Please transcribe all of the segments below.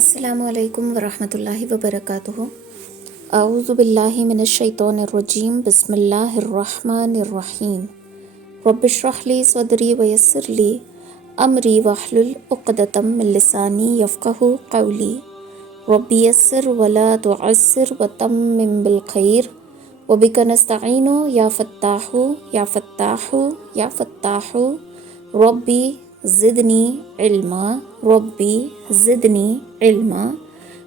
السلام علیکم ورحمۃ اللہ وبرکاتہ۔ اعوذ باللہ من الشیطان الرجیم، بسم اللہ الرحمن الرحیم۔ رب اشرح لی صدری ویسر لی امری واحلل عقدۃ من لسانی یفقہوا قولی۔ رب یسر ولا تعسر وتمم بالخیر وبک نستعین یا فتاح یا فتاح یا فتاح ربی زدنی علما ربی زدنی علما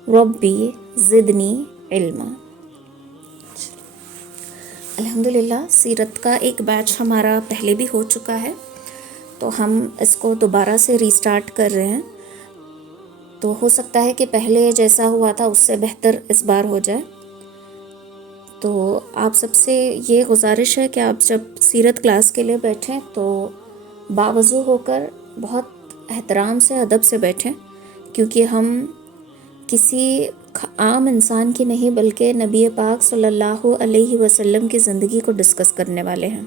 ربی زدنی علما۔ الحمدللہ سیرت کا ایک بیچ ہمارا پہلے بھی ہو چکا ہے، تو ہم اس کو دوبارہ سے ریسٹارٹ کر رہے ہیں۔ تو ہو سکتا ہے کہ پہلے جیسا ہوا تھا اس سے بہتر اس بار ہو جائے۔ تو آپ سب سے یہ گزارش ہے کہ آپ جب سیرت کلاس کے لیے بیٹھیں تو باوضو ہو کر بہت احترام سے ادب سے بیٹھیں، کیونکہ ہم کسی عام انسان کی نہیں بلکہ نبی پاک صلی اللہ علیہ وسلم کی زندگی کو ڈسکس کرنے والے ہیں،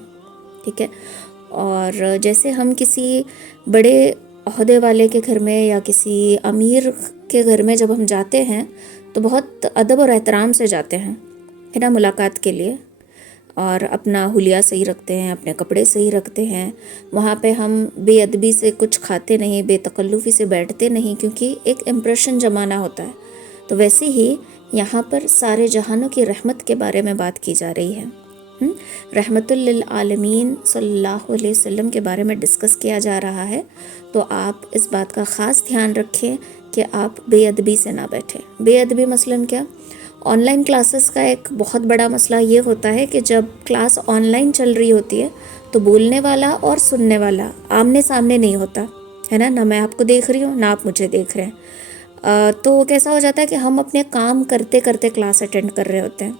ٹھیک ہے؟ اور جیسے ہم کسی بڑے عہدے والے کے گھر میں یا کسی امیر کے گھر میں جب ہم جاتے ہیں تو بہت ادب اور احترام سے جاتے ہیں، ہے نا، ملاقات کے لیے، اور اپنا حلیہ صحیح رکھتے ہیں، اپنے کپڑے صحیح رکھتے ہیں۔ وہاں پہ ہم بے ادبی سے کچھ کھاتے نہیں، بے تکلفی سے بیٹھتے نہیں، کیونکہ ایک امپریشن جمانا ہوتا ہے۔ تو ویسے ہی یہاں پر سارے جہانوں کی رحمت کے بارے میں بات کی جا رہی ہے، رحمت للعالمین صلی اللہ علیہ وسلم کے بارے میں ڈسکس کیا جا رہا ہے۔ تو آپ اس بات کا خاص دھیان رکھیں کہ آپ بے ادبی سے نہ بیٹھیں۔ بے ادبی مثلاً کیا؟ آن لائن کلاسز کا ایک بہت بڑا مسئلہ یہ ہوتا ہے کہ جب کلاس آن لائن چل رہی ہوتی ہے تو بولنے والا اور سننے والا آمنے سامنے نہیں ہوتا ہے نا، نہ میں آپ کو دیکھ رہی ہوں نہ آپ مجھے دیکھ رہے ہیں۔ تو کیسا ہو جاتا ہے کہ ہم اپنے کام کرتے کرتے کلاس اٹینڈ کر رہے ہوتے ہیں،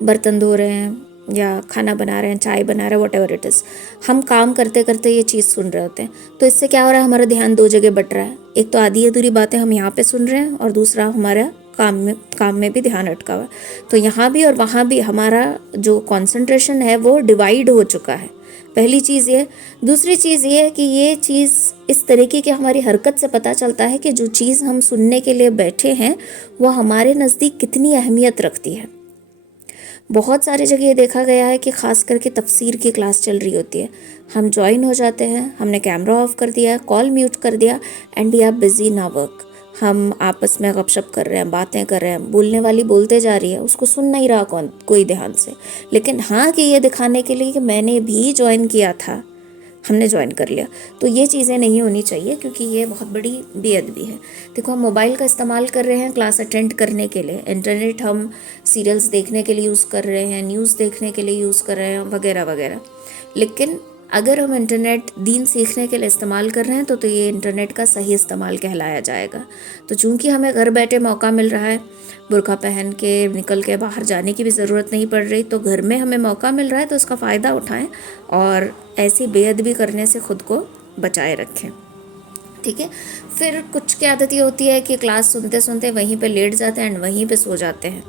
برتن دھو رہے ہیں یا کھانا بنا رہے ہیں، چائے بنا رہے ہیں، واٹ ایور اٹ از، ہم کام کرتے کرتے یہ چیز سن رہے ہوتے ہیں۔ تو اس سے کیا ہو رہا ہے، ہمارا دھیان دو جگہ بٹ رہا ہے، ایک تو آدھی ادھوری باتیں ہم یہاں پہ سن رہے ہیں اور دوسرا ہمارا کام میں بھی دھیان اٹکا ہوا ہے۔ تو یہاں بھی اور وہاں بھی ہمارا جو کنسنٹریشن ہے وہ ڈیوائیڈ ہو چکا ہے، پہلی چیز یہ۔ دوسری چیز یہ ہے کہ یہ چیز اس طریقے کی ہماری حرکت سے پتہ چلتا ہے کہ جو چیز ہم سننے کے لیے بیٹھے ہیں وہ ہمارے نزدیک کتنی اہمیت رکھتی ہے۔ بہت ساری جگہ یہ دیکھا گیا ہے کہ خاص کر کے تفسیر کی کلاس چل رہی ہوتی ہے، ہم جوائن ہو جاتے ہیں، ہم نے کیمرہ آف کر دیا، کال میوٹ کر دیا، and we are busy in our work. ہم آپس میں غپ شپ کر رہے ہیں، باتیں کر رہے ہیں، بولنے والی بولتے جا رہی ہے، اس کو سن نہیں رہا کوئی دھیان سے، لیکن ہاں کہ یہ دکھانے کے لیے کہ میں نے بھی جوائن کیا تھا، ہم نے جوائن کر لیا۔ تو یہ چیزیں نہیں ہونی چاہیے، کیونکہ یہ بہت بڑی بے ادبی ہے۔ دیکھو، ہم موبائل کا استعمال کر رہے ہیں کلاس اٹینڈ کرنے کے لیے، انٹرنیٹ ہم سیریلز دیکھنے کے لیے یوز کر رہے ہیں، نیوز دیکھنے کے لیے یوز کر رہے ہیں، وغیرہ وغیرہ، لیکن اگر ہم انٹرنیٹ دین سیکھنے کے لیے استعمال کر رہے ہیں تو یہ انٹرنیٹ کا صحیح استعمال کہلایا جائے گا۔ تو چونکہ ہمیں گھر بیٹھے موقع مل رہا ہے، برقع پہن کے نکل کے باہر جانے کی بھی ضرورت نہیں پڑ رہی، تو گھر میں ہمیں موقع مل رہا ہے تو اس کا فائدہ اٹھائیں اور ایسی بے ادبی کرنے سے خود کو بچائے رکھیں، ٹھیک ہے؟ پھر کچھ کی عادت یہ ہوتی ہے کہ کلاس سنتے سنتے وہیں پہ لیٹ جاتے ہیں اینڈ وہیں پہ سو جاتے ہیں،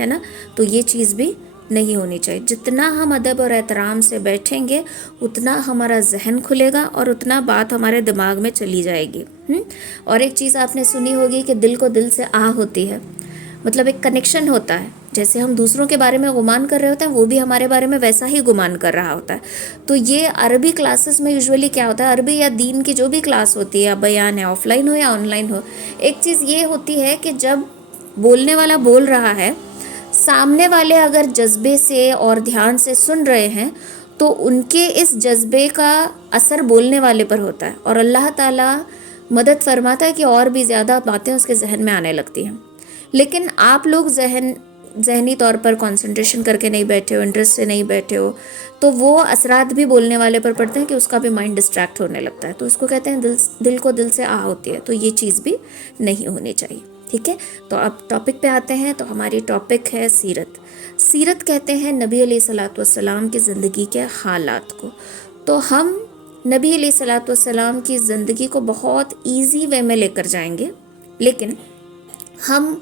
ہے نا؟ تو یہ چیز بھی نہیں ہونی چاہیے۔ جتنا ہم ادب اور احترام سے بیٹھیں گے اتنا ہمارا ذہن کھلے گا اور اتنا بات ہمارے دماغ میں چلی جائے گی۔ اور ایک چیز آپ نے سنی ہوگی کہ دل کو دل سے آہ ہوتی ہے، مطلب ایک کنیکشن ہوتا ہے، جیسے ہم دوسروں کے بارے میں گمان کر رہے ہوتے ہیں وہ بھی ہمارے بارے میں ویسا ہی گمان کر رہا ہوتا ہے۔ تو یہ عربی کلاسز میں یوزولی کیا ہوتا ہے، عربی یا دین کی جو بھی کلاس ہوتی ہے یا بیان ہے، آف لائن ہو یا آن لائن ہو، ایک چیز یہ ہوتی ہے کہ جب بولنے والا بول رہا ہے، سامنے والے اگر جذبے سے اور دھیان سے سن رہے ہیں تو ان کے اس جذبے کا اثر بولنے والے پر ہوتا ہے، اور اللہ تعالیٰ مدد فرماتا ہے کہ اور بھی زیادہ باتیں اس کے ذہن میں آنے لگتی ہیں۔ لیکن آپ لوگ ذہنی طور پر کنسنٹریشن کر کے نہیں بیٹھے ہو، انٹرسٹ سے نہیں بیٹھے ہو، تو وہ اثرات بھی بولنے والے پر پڑتے ہیں کہ اس کا بھی مائنڈ ڈسٹریکٹ ہونے لگتا ہے، تو اس کو کہتے ہیں دل کو دل سے آہ ہوتی ہے۔ تو یہ چیز بھی نہیں ہونی چاہیے، ٹھیک ہے؟ تو اب ٹاپک پہ آتے ہیں۔ تو ہماری ٹاپک ہے سیرت۔ سیرت کہتے ہیں نبی علیہ الصلوۃ والسلام کی زندگی کے حالات کو۔ تو ہم نبی علیہ الصلوۃ والسلام کی زندگی کو بہت ایزی وے میں لے کر جائیں گے، لیکن ہم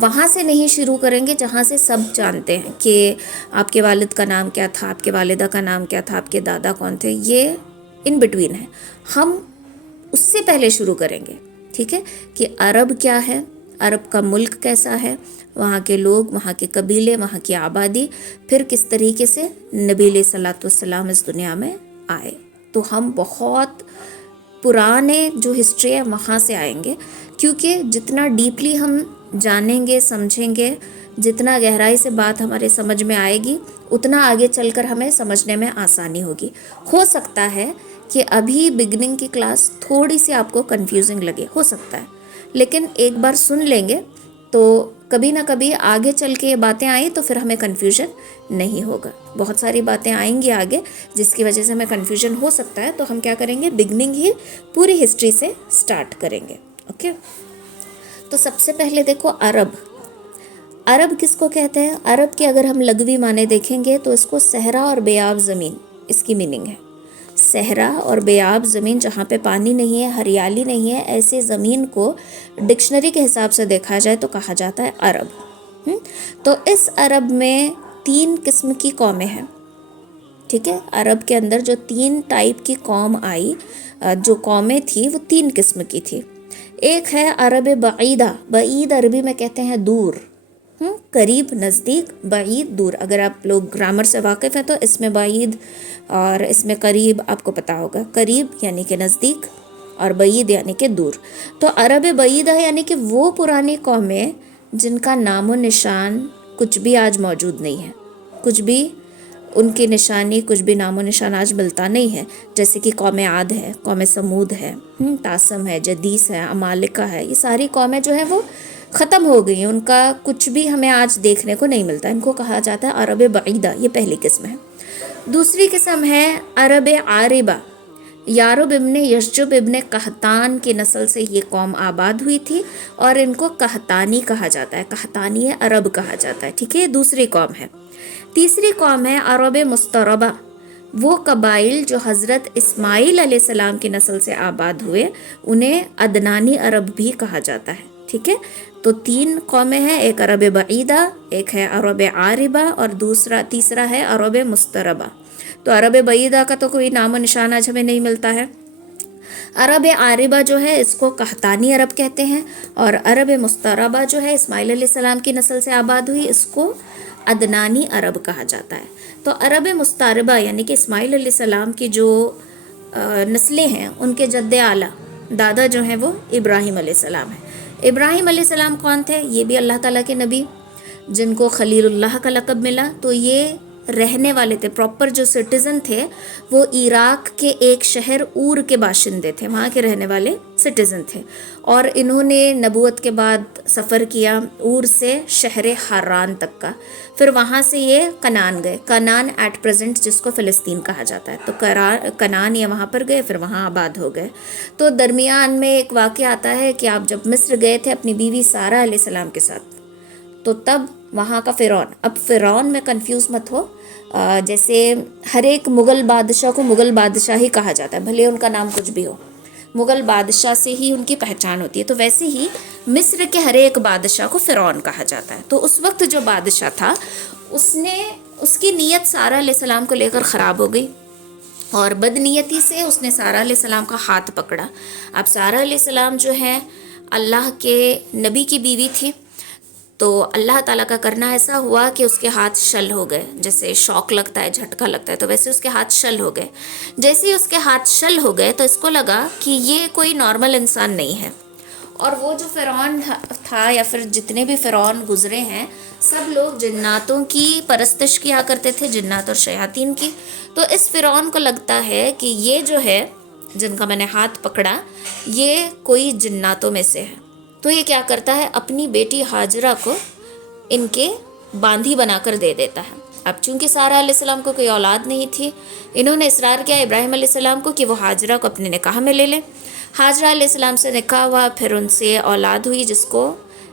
وہاں سے نہیں شروع کریں گے جہاں سے سب جانتے ہیں کہ آپ کے والد کا نام کیا تھا، آپ کے والدہ کا نام کیا تھا، آپ کے دادا کون تھے، یہ ان بٹوین ہے۔ ہم اس سے پہلے شروع کریں گے، ٹھیک ہے، کہ عرب کیا ہے، عرب کا ملک کیسا ہے، وہاں کے لوگ، وہاں کے قبیلے، وہاں کی آبادی، پھر کس طریقے سے نبی علیہ الصلوۃ والسلام اس دنیا میں آئے۔ تو ہم بہت پرانے جو ہسٹری ہے وہاں سے آئیں گے، کیونکہ جتنا ڈیپلی ہم جانیں گے، سمجھیں گے، جتنا گہرائی سے بات ہمارے سمجھ میں آئے گی، اتنا آگے چل کر ہمیں سمجھنے میں آسانی ہوگی۔ ہو سکتا ہے کہ ابھی بگننگ کی کلاس تھوڑی سی آپ کو کنفیوزنگ لگے، ہو سکتا ہے، لیکن ایک بار سن لیں گے تو کبھی نہ کبھی آگے چل کے یہ باتیں آئیں تو پھر ہمیں کنفیوژن نہیں ہوگا۔ بہت ساری باتیں آئیں گی آگے جس کی وجہ سے ہمیں کنفیوژن ہو سکتا ہے، تو ہم کیا کریں گے، بگننگ ہی پوری ہسٹری سے سٹارٹ کریں گے۔ اوکے، تو سب سے پہلے دیکھو عرب۔ عرب کس کو کہتے ہیں؟ عرب کے اگر ہم لغوی معنی دیکھیں گے تو اس کو صحرا اور بیاب زمین، اس کی میننگ ہے۔ صحرا اور بیاب زمین، جہاں پہ پانی نہیں ہے، ہریالی نہیں ہے، ایسے زمین کو ڈکشنری کے حساب سے دیکھا جائے تو کہا جاتا ہے عرب۔ تو اس عرب میں 3 قسم کی قومیں ہیں، ٹھیک ہے۔ عرب کے اندر جو 3 ٹائپ کی قوم آئی، جو قومیں تھیں وہ 3 قسم کی تھی۔ ایک ہے عرب بعیدہ، بعید عربی میں کہتے ہیں دور، قریب، نزدیک، بعید، دور۔ اگر آپ لوگ گرامر سے واقف ہیں تو اس میں بعید اور اس میں قریب آپ کو پتہ ہوگا۔ قریب یعنی کہ نزدیک اور بعید یعنی کہ دور۔ تو عرب بعیدہ یعنی کہ وہ پرانی قومیں جن کا نام و نشان کچھ بھی آج موجود نہیں ہے، کچھ بھی ان کی نشانی، کچھ بھی نام و نشان آج ملتا نہیں ہے، جیسے کہ قوم عاد ہے، قوم سمود ہے، تاسم ہے، جدیس ہے، عمالقہ ہے۔ یہ ساری قومیں جو ہیں وہ ختم ہو گئی ہیں، ان کا کچھ بھی ہمیں آج دیکھنے کو نہیں ملتا۔ ان کو کہا جاتا ہے عرب بعیدہ، یہ پہلی قسم ہے۔ دوسری قسم ہے عرب عاربہ۔ یارب ابن یشجب ابن قحطان کی نسل سے یہ قوم آباد ہوئی تھی اور ان کو قحطانی کہا جاتا ہے، قحطانی عرب کہا جاتا ہے، ٹھیک ہے، دوسری قوم ہے۔ تیسری قوم ہے عرب مستربہ، وہ قبائل جو حضرت اسماعیل علیہ السلام کی نسل سے آباد ہوئے، انہیں عدنانی عرب بھی کہا جاتا ہے، ٹھیک ہے۔ تو 3 قومیں ہیں، ایک عرب بعیدہ، ایک ہے عرب عاربہ اور تیسرا ہے عرب مستربہ۔ تو عرب بعیدہ کا تو کوئی نام و نشان آج ہمیں نہیں ملتا ہے۔ عرب عاربہ جو ہے اس کو قحطانی عرب کہتے ہیں، اور عرب مستربہ جو ہے اسماعیل علیہ السلام کی نسل سے آباد ہوئی، اس کو عدنانی عرب کہا جاتا ہے۔ تو عرب مستربہ یعنی کہ اسماعیل علیہ السلام کی جو نسلیں ہیں، ان کے جد اعلیٰ دادا جو ہیں وہ ابراہیم علیہ السلام ہیں۔ ابراہیم علیہ السلام کون تھے؟ یہ بھی اللہ تعالیٰ کے نبی جن کو خلیل اللہ کا لقب ملا۔ تو یہ رہنے والے تھے، پراپر جو سٹیزن تھے وہ عراق کے ایک شہر اور کے باشندے تھے، وہاں کے رہنے والے سٹیزن تھے، اور انہوں نے نبوت کے بعد سفر کیا اور سے شہر حران تک کا، پھر وہاں سے یہ کنعان گئے، کنعان ایٹ پریزنٹ جس کو فلسطین کہا جاتا ہے۔ تو کنعان یہ وہاں پر گئے، پھر وہاں آباد ہو گئے۔ تو درمیان میں ایک واقعہ آتا ہے کہ آپ جب مصر گئے تھے اپنی بیوی سارہ علیہ السلام کے ساتھ، تو تب وہاں کا فرعون، اب فرعون میں کنفیوز مت ہو، جیسے ہر ایک مغل بادشاہ کو مغل بادشاہ ہی کہا جاتا ہے، بھلے ان کا نام کچھ بھی ہو، مغل بادشاہ سے ہی ان کی پہچان ہوتی ہے۔ تو ویسے ہی مصر کے ہر ایک بادشاہ کو فرعون کہا جاتا ہے۔ تو اس وقت جو بادشاہ تھا اس کی نیت سارہ علیہ السلام کو لے کر خراب ہو گئی، اور بدنیتی سے اس نے سارہ علیہ السلام کا ہاتھ پکڑا۔ اب سارہ علیہ السلام جو ہے اللہ کے نبی کی بیوی تھی، تو اللہ تعالیٰ کا کرنا ایسا ہوا کہ اس کے ہاتھ شل ہو گئے، جیسے شوک لگتا ہے، جھٹکا لگتا ہے، تو ویسے اس کے ہاتھ شل ہو گئے۔ جیسے ہی اس کے ہاتھ شل ہو گئے تو اس کو لگا کہ یہ کوئی نارمل انسان نہیں ہے، اور وہ جو فرعون تھا یا پھر جتنے بھی فرعون گزرے ہیں، سب لوگ جناتوں کی پرستش کیا کرتے تھے، جنات اور شیاطین کی۔ تو اس فرعون کو لگتا ہے کہ یہ جو ہے جن کا میں نے ہاتھ پکڑا، یہ کوئی جناتوں میں سے ہے۔ تو یہ کیا کرتا ہے، اپنی بیٹی ہاجرہ کو ان کے باندھی بنا کر دے دیتا ہے۔ اب چونکہ سارہ علیہ السلام کو کوئی اولاد نہیں تھی، انہوں نے اصرار کیا ابراہیم علیہ السلام کو کہ وہ ہاجرہ کو اپنے نکاح میں لے لیں۔ ہاجرہ علیہ السلام سے نکاح ہوا، پھر ان سے اولاد ہوئی جس کو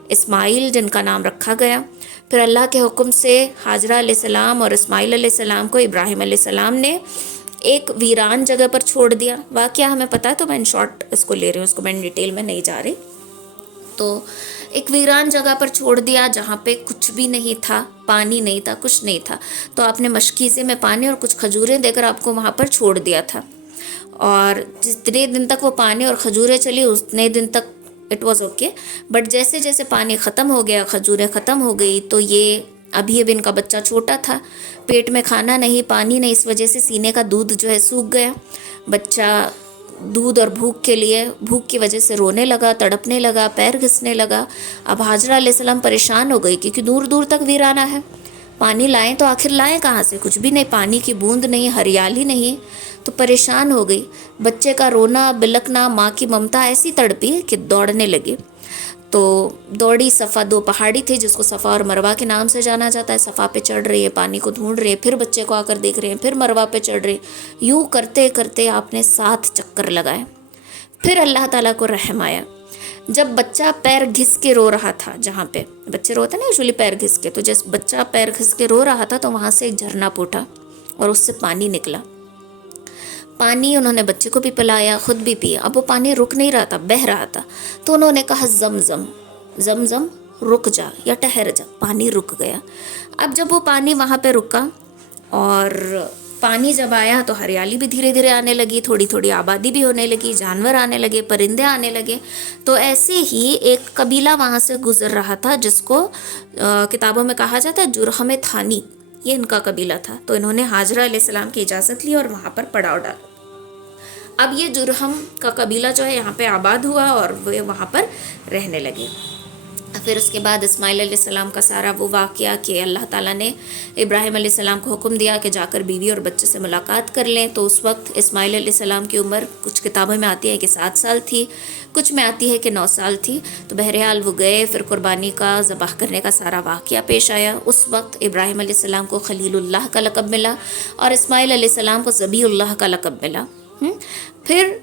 اسماعیل جن کا نام رکھا گیا۔ پھر اللہ کے حکم سے ہاجرہ علیہ السلام اور اسماعیل علیہ السلام کو ابراہیم علیہ السلام نے ایک ویران جگہ پر چھوڑ دیا۔ واقعہ ہمیں پتہ ہے تو میں ان شارٹ اس کو لے رہی ہوں، اس کو میں ڈیٹیل میں نہیں جا رہی۔ تو ایک ویران جگہ پر چھوڑ دیا جہاں پہ کچھ بھی نہیں تھا، پانی نہیں تھا، کچھ نہیں تھا۔ تو آپ نے مشکیزے میں پانی اور کچھ کھجوریں دے کر آپ کو وہاں پر چھوڑ دیا تھا، اور جتنے دن تک وہ پانی اور کھجوریں چلی اتنے دن تک اٹ واز اوکے. بٹ جیسے جیسے پانی ختم ہو گیا، کھجوریں ختم ہو گئی، تو یہ ابھی ان کا بچہ چھوٹا تھا، پیٹ میں کھانا نہیں، پانی نہیں، اس وجہ سے سینے کا دودھ جو ہے سوکھ گیا. بچہ دودھ اور بھوک کی وجہ سے رونے لگا، تڑپنے لگا، پیر گھسنے لگا. اب حاجرہ علیہ السلام پریشان ہو گئی، کیونکہ دور دور تک ویرانہ ہے، پانی لائیں تو آخر لائیں کہاں سے، کچھ بھی نہیں، پانی کی بوند نہیں، ہریالی نہیں. تو پریشان ہو گئی. بچے کا رونا بلکنا، ماں کی ممتا ایسی تڑپی کہ دوڑنے لگی. تو دوڑی، صفا 2 پہاڑی تھی جس کو صفا اور مروہ کے نام سے جانا جاتا ہے. صفا پہ چڑھ رہی ہے، پانی کو ڈھونڈ رہی ہے، پھر بچے کو آ کر دیکھ رہے ہیں، پھر مروہ پہ چڑھ رہی. یوں کرتے کرتے آپ نے 7 چکر لگائے. پھر اللہ تعالیٰ کو رحم آیا. جب بچہ پیر گھس کے رو رہا تھا، جہاں پہ بچے روتے ہیں نا یوزولی پیر گھس کے، تو جس بچہ پیر گھس کے رو رہا تھا تو وہاں سے ایک جھرنا پھوٹا اور اس سے پانی نکلا. پانی انہوں نے بچے کو بھی پلایا، خود بھی پیا. اب وہ پانی رک نہیں رہا تھا، بہہ رہا تھا. تو انہوں نے کہا زمزم، زمزم رک جا یا ٹھہر جا. پانی رک گیا. اب جب وہ پانی وہاں پہ رکا اور پانی جب آیا تو ہریالی بھی دھیرے دھیرے آنے لگی، تھوڑی تھوڑی آبادی بھی ہونے لگی، جانور آنے لگے، پرندے آنے لگے. تو ایسے ہی ایک قبیلہ وہاں سے گزر رہا تھا جس کو کتابوں میں کہا جاتا ہے جرہم تھانی. یہ ان کا قبیلہ تھا. تو انہوں نے حاجرہ علیہ السلام کی اجازت لی اور وہاں پر پڑاؤ ڈالا. اب یہ جرہم کا قبیلہ جو ہے یہاں پہ آباد ہوا اور وہ وہاں پر رہنے لگے. پھر اس کے بعد اسماعیل علیہ السلام کا سارا وہ واقعہ کہ اللہ تعالیٰ نے ابراہیم علیہ السلام کو حکم دیا کہ جا کر بیوی اور بچے سے ملاقات کر لیں. تو اس وقت اسماعیل علیہ السلام کی عمر کچھ کتابوں میں آتی ہے کہ 7 سال تھی، کچھ میں آتی ہے کہ 9 سال تھی. تو بہرحال وہ گئے. پھر قربانی کا، ذبح کرنے کا سارا واقعہ پیش آیا. اس وقت ابراہیم علیہ السلام کو خلیل اللہ کا لقب ملا اور اسماعیل علیہ السلام کو ذبیح اللہ کا لقب ملا. پھر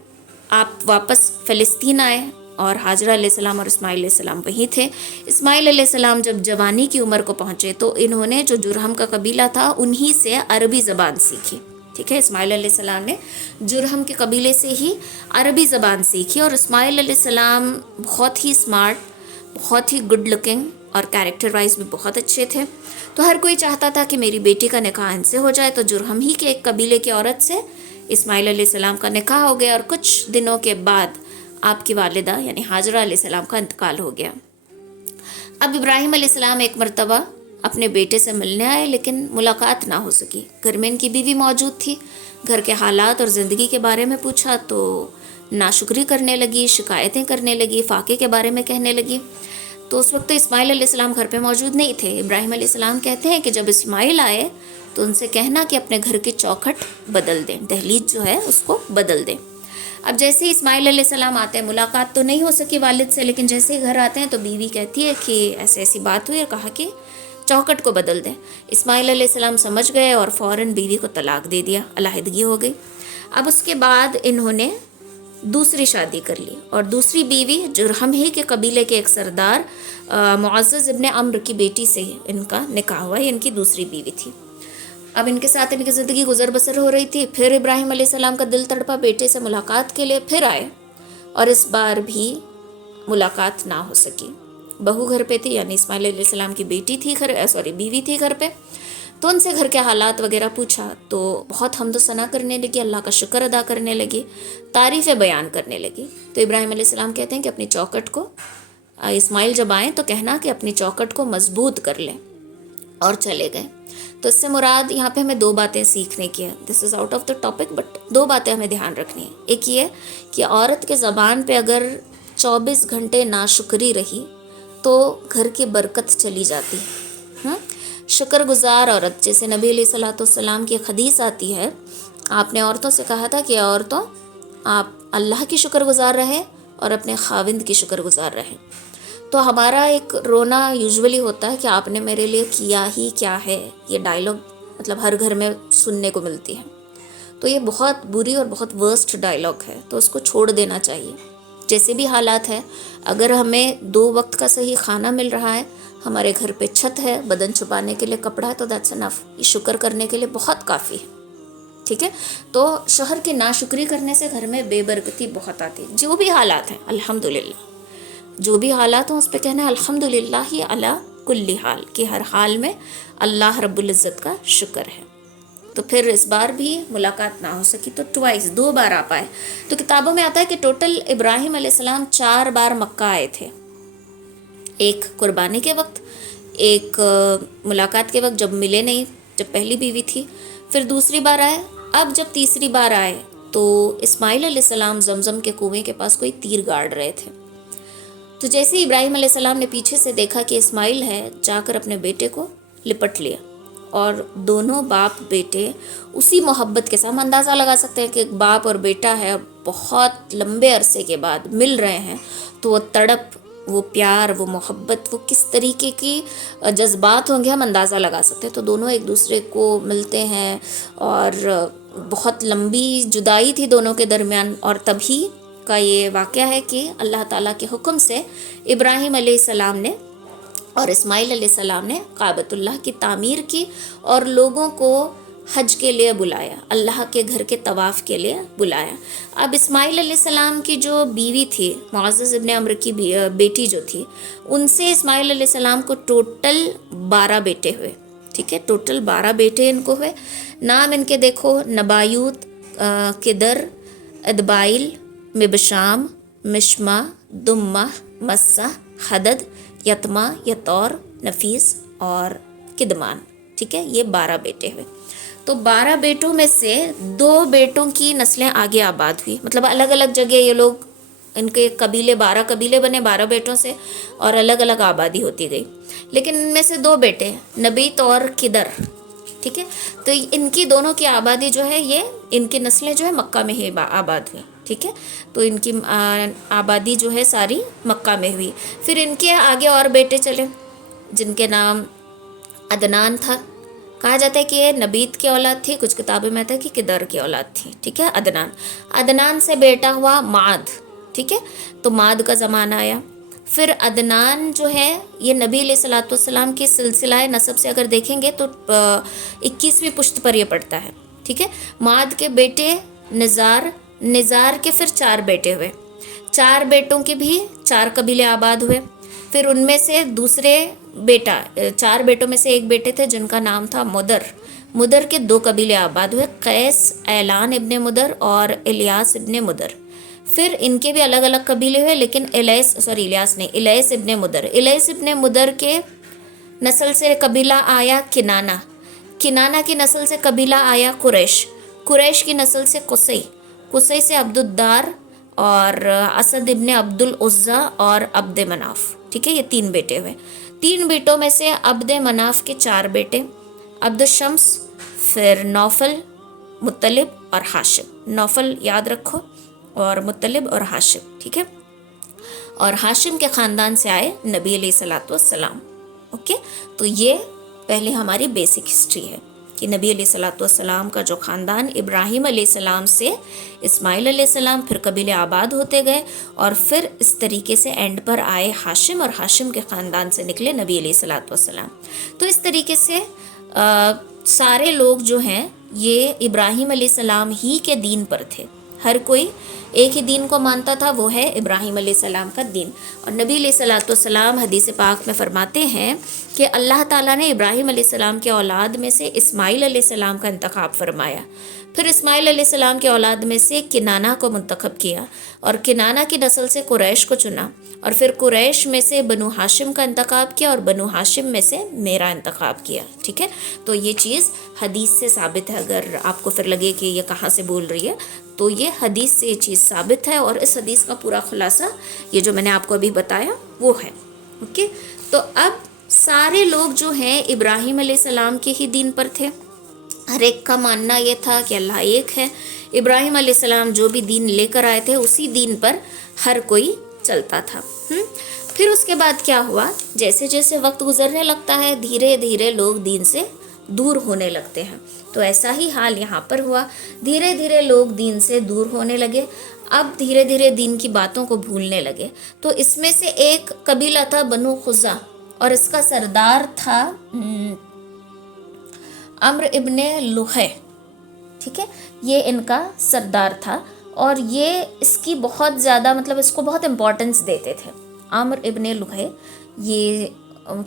آپ واپس فلسطین آئے اور حاجرہ علیہ السلام اور اسماعیل علیہ السلام وہیں تھے. اسماعیل علیہ السلام جب جوانی کی عمر کو پہنچے تو انہوں نے جو جرہم کا قبیلہ تھا انہی سے عربی زبان سیکھی. ٹھیک ہے، اسماعیل علیہ السلام نے جرہم کے قبیلے سے ہی عربی زبان سیکھی. اور اسماعیل علیہ السلام بہت ہی اسمارٹ، بہت ہی گڈ لکنگ اور کیریکٹر وائز بھی بہت اچھے تھے. تو ہر کوئی چاہتا تھا کہ میری بیٹی کا نکاح ان سے ہو جائے. تو جرہم ہی کے ایک قبیلے کی عورت سے اسماعیل علیہ السلام کا نکاح ہو گیا اور کچھ دنوں کے بعد آپ کی والدہ یعنی حاجرہ علیہ السلام کا انتقال ہو گیا. اب ابراہیم علیہ السلام ایک مرتبہ اپنے بیٹے سے ملنے آئے لیکن ملاقات نہ ہو سکی. گھر میں ان کی بیوی موجود تھی. گھر کے حالات اور زندگی کے بارے میں پوچھا تو ناشکری کرنے لگی، شکایتیں کرنے لگی، فاقے کے بارے میں کہنے لگی. تو اس وقت تو اسماعیل علیہ السلام گھر پہ موجود نہیں تھے. ابراہیم علیہ السلام کہتے ہیں کہ جب اسماعیل آئے تو ان سے کہنا کہ اپنے گھر کی چوکھٹ بدل دیں، دہلیز جو ہے اس کو بدل دیں. اب جیسے ہی اسماعیل علیہ السلام آتے ہیں، ملاقات تو نہیں ہو سکی والد سے، لیکن جیسے ہی گھر آتے ہیں تو بیوی کہتی ہے کہ ایسے ایسی بات ہوئی اور کہا کہ چوکھٹ کو بدل دیں. اسماعیل علیہ السلام سمجھ گئے اور فوراً بیوی کو طلاق دے دیا، علیحدگی ہو گئی. اب اس کے بعد انہوں نے دوسری شادی کر لی اور دوسری بیوی جرہم ہی کے قبیلے کے ایک سردار معزز ابن عمرو کی بیٹی سے ان کا نکاح ہوا. یہ ان کی دوسری بیوی تھی. اب ان کے ساتھ ان کی زندگی گزر بسر ہو رہی تھی. پھر ابراہیم علیہ السلام کا دل تڑپا بیٹے سے ملاقات کے لیے، پھر آئے اور اس بار بھی ملاقات نہ ہو سکی. بہو گھر پہ تھی، یعنی اسماعیل علیہ السلام کی بیٹی تھی بیوی تھی گھر پہ. تو ان سے گھر کے حالات وغیرہ پوچھا تو بہت حمد و ثنا کرنے لگی، اللہ کا شکر ادا کرنے لگی، تعریفیں بیان کرنے لگی. تو ابراہیم علیہ السلام کہتے ہیں کہ اپنی چوکھٹ کو، اسماعیل جب آئیں تو کہنا کہ اپنی چوکھٹ کو مضبوط کر لیں، اور چلے گئے. تو اس سے مراد یہاں پہ ہمیں 2 باتیں سیکھنے کی ہے. This is out of the topic but 2 باتیں ہمیں دھیان رکھنی ہے. ایک یہ کہ عورت کے زبان پہ اگر 24 گھنٹے ناشکری رہی تو گھر کی برکت چلی جاتی ہے. شکر گزار عورت، جیسے نبی علیہ الصلوۃ والسلام کی ایک حدیث آتی ہے، آپ نے عورتوں سے کہا تھا کہ عورتوں آپ اللہ کی شکر گزار رہے اور اپنے خاوند کی شکر گزار رہے. تو ہمارا ایک رونا یوزولی ہوتا ہے کہ آپ نے میرے لیے کیا ہی کیا ہے. یہ ڈائلاگ مطلب ہر گھر میں سننے کو ملتی ہے. تو یہ بہت بری اور بہت ورسٹ ڈائلاگ ہے، تو اس کو چھوڑ دینا چاہیے. جیسے بھی حالات ہے، اگر ہمیں 2 وقت کا صحیح کھانا مل رہا ہے، ہمارے گھر پہ چھت ہے، بدن چھپانے کے لیے کپڑا ہے، تو دیٹس انف. یہ شکر کرنے کے لیے بہت کافی ہے. ٹھیک ہے. تو شوہر کی ناشکری کرنے سے گھر میں بے برکتی بہت آتی ہے. جو بھی حالات ہیں الحمدللہ، جو بھی حالات ہوں اس پہ کہنا ہے الحمدللہ علی کل حال، کہ ہر حال میں اللہ رب العزت کا شکر ہے. تو پھر اس بار بھی ملاقات نہ ہو سکی، تو ٹوائس 2 بار آپ آئے. تو کتابوں میں آتا ہے کہ ٹوٹل ابراہیم علیہ السلام 4 بار مکہ آئے تھے، ایک قربانی کے وقت، ایک ملاقات کے وقت جب ملے نہیں، جب پہلی بیوی تھی، پھر دوسری بار آئے. اب جب تیسری بار آئے تو اسماعیل علیہ السلام زمزم کے کنویں کے پاس کوئی تیر گاڑ رہے تھے. تو جیسے ابراہیم علیہ السلام نے پیچھے سے دیکھا کہ اسماعیل ہے، جا کر اپنے بیٹے کو لپٹ لیا، اور دونوں باپ بیٹے اسی محبت کے ساتھ، ہم اندازہ لگا سکتے ہیں کہ ایک باپ اور بیٹا ہے، بہت لمبے عرصے کے بعد مل رہے ہیں، تو وہ تڑپ، وہ پیار، وہ محبت، وہ کس طریقے کی جذبات ہوں گے ہم اندازہ لگا سکتے ہیں. تو دونوں ایک دوسرے کو ملتے ہیں، اور بہت لمبی جدائی تھی دونوں کے درمیان، اور تبھی کا یہ واقعہ ہے کہ اللہ تعالیٰ کے حکم سے ابراہیم علیہ السلام نے اور اسماعیل علیہ السلام نے کعبۃ اللہ کی تعمیر کی، اور لوگوں کو حج کے لیے بلایا، اللہ کے گھر کے طواف کے لیے بلایا. اب اسماعیل علیہ السلام کی جو بیوی تھی، معزز ابن عمرو کی بیٹی جو تھی، ان سے اسماعیل علیہ السلام کو ٹوٹل 12 بیٹے ہوئے. ٹھیک ہے، ٹوٹل 12 بیٹے ان کو ہوئے. نام ان کے دیکھو: نبایوت، کدر، ادبائل، مبشام، مشما، دمہ، مسہ، حدد، یتما، یتور، نفیس اور کدمان. ٹھیک ہے، یہ 12 بیٹے ہوئے. تو 12 بیٹوں میں سے 2 بیٹوں کی نسلیں آگے آباد ہوئی، مطلب الگ الگ جگہ یہ لوگ، ان کے قبیلے 12 قبیلے بنے 12 بیٹوں سے، اور الگ الگ آبادی ہوتی گئی. لیکن ان میں سے 2 بیٹے، نبیت اور کدر، ٹھیک ہے، تو ان کی دونوں کی آبادی جو ہے، یہ ان کی نسلیں جو ہے مکہ میں ہی آباد ہوئی. ٹھیک ہے، تو ان کی آبادی جو ہے ساری مکہ میں ہوئی. پھر ان کے آگے اور بیٹے چلے، جن کے نام عدنان تھا. کہا جاتا ہے کہ یہ نبیت کی اولاد تھی، کچھ کتابوں میں آتا ہے کہ کدر کی اولاد تھی. ٹھیک ہے، عدنان سے بیٹا ہوا معاد. ٹھیک ہے، تو معاد کا زمانہ آیا. پھر عدنان جو ہے، یہ نبی علیہ الصلوۃ والسلام کی سلسلہ نسب سے اگر دیکھیں گے تو 21ویں پشت پر یہ پڑتا ہے. ٹھیک ہے، معاد کے بیٹے نزار کے پھر 4 بیٹے ہوئے. 4 بیٹوں کے بھی 4 قبیلے آباد ہوئے. پھر ان میں سے دوسرے بیٹا، 4 بیٹوں میں سے ایک بیٹے تھے جن کا نام تھا مدر کے 2 قبیلے آباد ہوئے، قیس اعلان ابن مدر اور الیاس ابن مدر. پھر ان کے بھی الگ الگ قبیلے ہوئے، لیکن الیاس ابن مدر کے نسل سے قبیلہ آیا کنانہ کی نسل سے قبیلہ آیا قریش کی نسل سے قصی سے عبد الدار اور اسد ابن عبد العزیٰ اور عبد مناف. ٹھیک ہے، یہ 3 بیٹے ہوئے. 3 بیٹوں میں سے عبد مناف کے 4 بیٹے، عبد الشمس، پھر نوفل، مطلب اور ہاشم. نوفل یاد رکھو، اور مطلب اور ہاشم. ٹھیک ہے، اور ہاشم کے خاندان سے آئے نبی علیہ الصلوۃ والسلام. اوکے، تو یہ پہلے ہماری بیسک ہسٹری ہے کہ نبی علیہ الصلوۃ والسلام کا جو خاندان ابراہیم علیہ السلام سے اسماعیل علیہ السلام، پھر قبیلے آباد ہوتے گئے، اور پھر اس طریقے سے اینڈ پر آئے ہاشم، اور ہاشم کے خاندان سے نکلے نبی علیہ الصلوۃ والسلام. تو اس طریقے سے سارے لوگ جو ہیں یہ ابراہیم علیہ السلام ہی کے دین پر تھے. ہر کوئی ایک ہی دین کو مانتا تھا، وہ ہے ابراہیم علیہ السلام کا دین. اور نبی علیہ الصلوۃ والسلام حدیث پاک میں فرماتے ہیں کہ اللہ تعالیٰ نے ابراہیم علیہ السلام کے اولاد میں سے اسماعیل علیہ السلام کا انتخاب فرمایا، پھر اسماعیل علیہ السلام کے اولاد میں سے کنانہ کو منتخب کیا، اور کنانہ کی نسل سے قریش کو چنا، اور پھر قریش میں سے بنو ہاشم کا انتخاب کیا، اور بنو ہاشم میں سے میرا انتخاب کیا. ٹھیک ہے، تو یہ چیز حدیث سے ثابت ہے. اگر آپ کو پھر لگے کہ یہ کہاں سے بول رہی ہے، تو یہ حدیث سے یہ چیز ثابت ہے، اور اس حدیث کا پورا خلاصہ یہ جو میں نے آپ کو ابھی بتایا وہ ہے. اوکے، تو اب سارے لوگ جو ہیں ابراہیم علیہ السلام کے ہی دین پر تھے. ہر ایک کا ماننا یہ تھا کہ اللہ ایک ہے. ابراہیم علیہ السلام جو بھی دین لے کر آئے تھے اسی دین پر ہر کوئی چلتا تھا. پھر اس کے بعد کیا ہوا، جیسے جیسے وقت گزرنے لگتا ہے دھیرے دھیرے لوگ دین سے دور ہونے لگتے ہیں. تو ایسا ہی حال یہاں پر ہوا، دھیرے دھیرے لوگ دین سے دور ہونے لگے. اب دھیرے دھیرے دین کی باتوں کو بھولنے لگے. تو اس میں سے ایک قبیلہ تھا بنو خزا، اور اس کا سردار تھا عمرو ابن لحی. ٹھیک ہے، یہ ان کا سردار تھا، اور یہ اس کی بہت زیادہ، مطلب اس کو بہت امپورٹنس دیتے تھے. عمرو ابن لحی یہ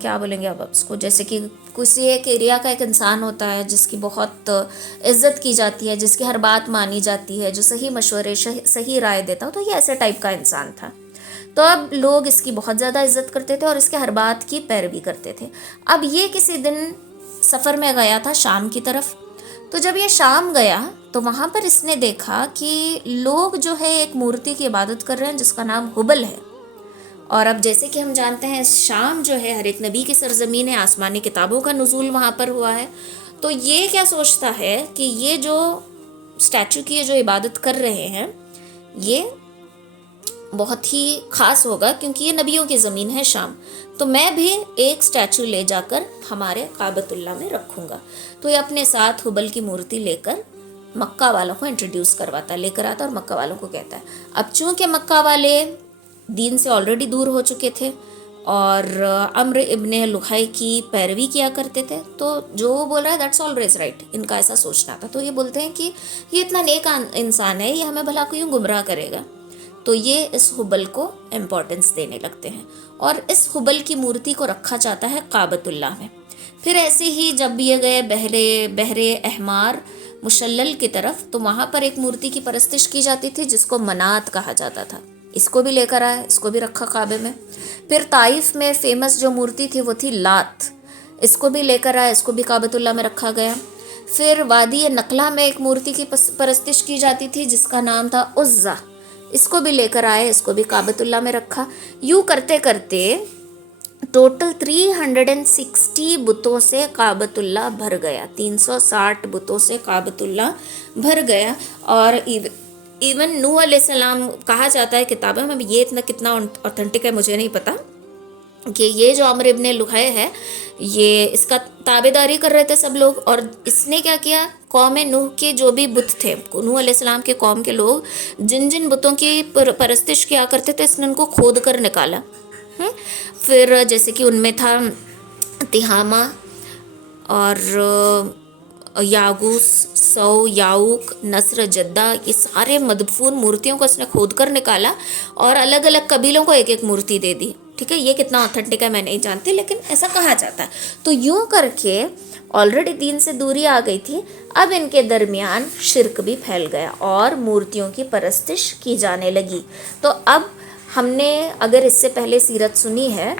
کیا بولیں گے اب اس کو، جیسے کہ کسی ایک ایریا کا ایک انسان ہوتا ہے جس کی بہت عزت کی جاتی ہے، جس کی ہر بات مانی جاتی ہے، جو صحیح مشورے صحیح رائے دیتا ہو، تو یہ ایسے ٹائپ کا انسان تھا. تو اب لوگ اس کی بہت زیادہ عزت کرتے تھے اور اس کے ہر بات کی پیروی کرتے تھے. اب یہ کسی دن سفر میں گیا تھا شام کی طرف. تو جب یہ شام گیا تو وہاں پر اس نے دیکھا کہ لوگ جو ہے ایک مورتی کی عبادت کر رہے ہیں جس کا نام ہبل ہے. اور اب جیسے کہ ہم جانتے ہیں شام جو ہے ہر ایک نبی کی سرزمین ہے، آسمانی کتابوں کا نزول وہاں پر ہوا ہے. تو یہ کیا سوچتا ہے کہ یہ جو اسٹیچو کی جو عبادت کر رہے ہیں یہ بہت ہی خاص ہوگا کیونکہ یہ نبیوں کی زمین ہے شام، تو میں بھی ایک اسٹیچو لے جا کر ہمارے کعبۃ اللہ میں رکھوں گا. تو یہ اپنے ساتھ ہبل کی مورتی لے کر مکہ والوں کو انٹروڈیوس کرواتا، لے کر آتا اور مکہ والوں کو کہتا ہے. اب چونکہ مکہ والے دین سے آلریڈی دور ہو چکے تھے اور عمرو ابن لحی کی پیروی کیا کرتے تھے، تو جو وہ بول رہا ہے دیٹس آلویز رائٹ، ان کا ایسا سوچنا تھا. تو یہ بولتے ہیں کہ یہ اتنا نیک انسان ہے، یہ ہمیں بھلا کیوں گمراہ کرے گا. تو یہ اس ہبل کو امپورٹنس دینے لگتے ہیں اور اس ہبل کی مورتی کو رکھا جاتا ہے کعبۃ اللہ میں. پھر ایسے ہی جب یہ گئے بحر احمر مشلل کی طرف، تو وہاں پر ایک مورتی کی پرستش کی جاتی تھی جس کو منات کہا جاتا تھا. اس کو بھی لے کر آئے، اس کو بھی رکھا کعبے میں. پھر طائف میں فیمس جو مورتی تھی وہ تھی لات، اس کو بھی لے کر آئے، اس کو بھی کعبۃ اللہ میں رکھا گیا. پھر وادی نقلہ میں ایک مورتی کی پرستش کی جاتی تھی جس کا نام تھا عزا، اس کو بھی لے کر آئے، اس کو بھی کعبۃ اللہ میں رکھا. یوں کرتے کرتے ٹوٹل 360 بتوں سے کعبۃ اللہ بھر گیا، 360 بتوں سے کعبۃ اللہ بھر گیا. اور ایون نوح علیہ السلام کہا جاتا ہے کتابوں میں، یہ کتنا اوتھینٹک ہے مجھے نہیں پتا، کہ یہ جو عمرو ابن لحی ہے یہ اس کا تابع داری کر رہے تھے سب لوگ. اور اس نے کیا کیا، قوم نوح کے جو بھی بت تھے، نوح علیہ السلام کے قوم کے لوگ جن جن بتوں کی پرستش کیا کرتے تھے، اس نے ان کو کھود کر نکالا. پھر جیسے کہ ان میں تھا تہامہ اور یاگوس، سو، یاؤک، نصر، جدہ، یہ سارے مدفون مورتیوں کو اس نے کھود کر نکالا اور الگ الگ قبیلوں کو ایک ایک مورتی دے دی. ٹھیک ہے، یہ کتنا اوتھینٹک ہے میں نہیں جانتی، لیکن ایسا کہا جاتا ہے. تو یوں کر کے آلریڈی دین سے دوری آ گئی تھی، اب ان کے درمیان شرک بھی پھیل گیا اور مورتیوں کی پرستش کی جانے لگی. تو اب ہم نے اگر اس سے پہلے سیرت سنی ہے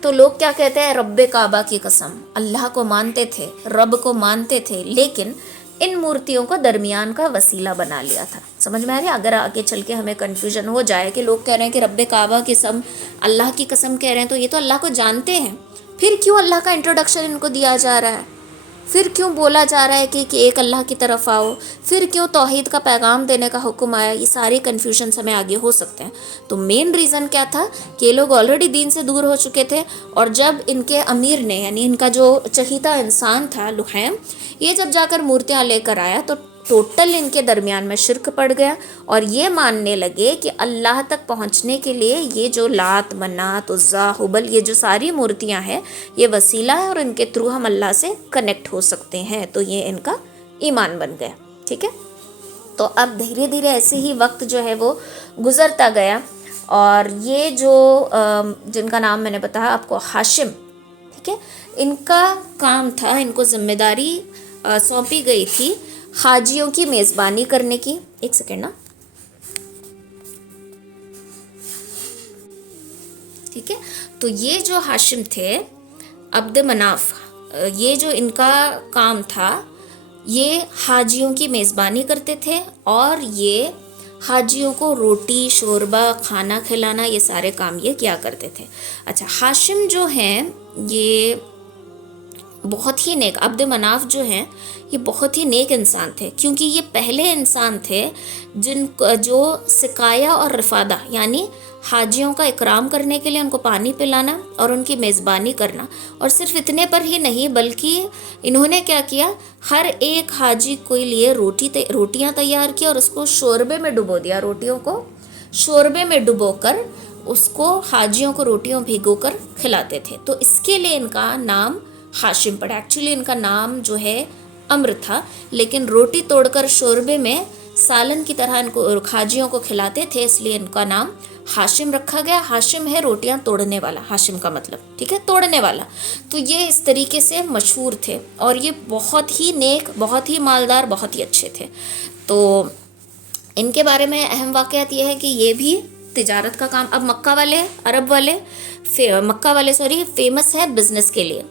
تو لوگ کیا کہتے ہیں، رب کعبہ کی قسم، اللہ کو مانتے تھے، رب کو مانتے تھے، لیکن ان مورتیوں کو درمیان کا وسیلہ بنا لیا تھا. سمجھ میں آ رہی ہے؟ اگر آگے چل کے ہمیں کنفیوژن ہو جائے کہ لوگ کہہ رہے ہیں کہ رب کعبہ کی قسم، اللہ کی قسم کہہ رہے ہیں، تو یہ تو اللہ کو جانتے ہیں، پھر کیوں اللہ کا انٹروڈکشن ان کو دیا جا رہا ہے، پھر کیوں بولا جا رہا ہے کہ ایک اللہ کی طرف آؤ، پھر کیوں توحید کا پیغام دینے کا حکم آیا. یہ ساری کنفیوژنس ہمیں آگے ہو سکتے ہیں. تو مین ریزن کیا تھا کہ یہ لوگ آلریڈی دین سے دور ہو چکے تھے، اور جب ان کے امیر نے، یعنی ان کا جو چہیتا انسان تھا لحیم، یہ جب جا کر مورتیاں لے کر آیا تو ٹوٹل ان کے درمیان میں شرک پڑ گیا اور یہ ماننے لگے کہ اللہ تک پہنچنے کے لیے یہ جو لات، منات، عزا، ہبل، یہ جو ساری مورتیاں ہیں یہ وسیلہ ہے اور ان کے تھرو ہم اللہ سے کنیکٹ ہو سکتے ہیں. تو یہ ان کا ایمان بن گیا. ٹھیک ہے، تو اب دھیرے دھیرے ایسے ہی وقت جو ہے وہ گزرتا گیا اور یہ جو جن کا نام میں نے بتایا آپ کو، ہاشم، ٹھیک ہے، ان کا کام تھا، ان کو ذمہ داری سونپی گئی تھی حاجیوں کی میزبانی کرنے کی. ایک سیکنڈ نا. ٹھیک ہے، تو یہ جو ہاشم تھے، عبد مناف، یہ جو ان کا کام تھا، یہ حاجیوں کی میزبانی کرتے تھے اور یہ حاجیوں کو روٹی، شوربہ، کھانا کھلانا، یہ سارے کام یہ کیا کرتے تھے. اچھا، ہاشم جو ہیں یہ بہت ہی نیک، عبد مناف جو ہیں یہ بہت ہی نیک انسان تھے، کیونکہ یہ پہلے انسان تھے جو سقایا اور رفادہ، یعنی حاجیوں کا اکرام کرنے کے لیے ان کو پانی پلانا اور ان کی میزبانی کرنا. اور صرف اتنے پر ہی نہیں بلکہ انہوں نے کیا کیا، ہر ایک حاجی کے لیے روٹیاں تیار کی اور اس کو شوربے میں ڈبو دیا، روٹیوں کو شوربے میں ڈبو کر اس کو حاجیوں کو روٹیوں بھگو کر کھلاتے تھے. تو اس کے لیے ان کا نام ہاشم پڑا. ایکچولی ان کا نام جو ہے امر تھا، لیکن روٹی توڑ کر شوربے میں سالن کی طرح ان کو حاجیوں کو کھلاتے تھے، اس لیے ان کا نام ہاشم رکھا گیا۔ ہاشم ہے روٹیاں توڑنے والا، ہاشم کا مطلب، ٹھیک ہے، توڑنے والا۔ تو یہ اس طریقے سے مشہور تھے، اور یہ بہت ہی نیک، بہت ہی مالدار، بہت ہی اچھے تھے۔ تو ان کے بارے میں اہم واقعات یہ ہے کہ یہ بھی تجارت کا کام، اب مکہ والے، عرب والے، مکہ والے فیمس ہے بزنس کے لیے،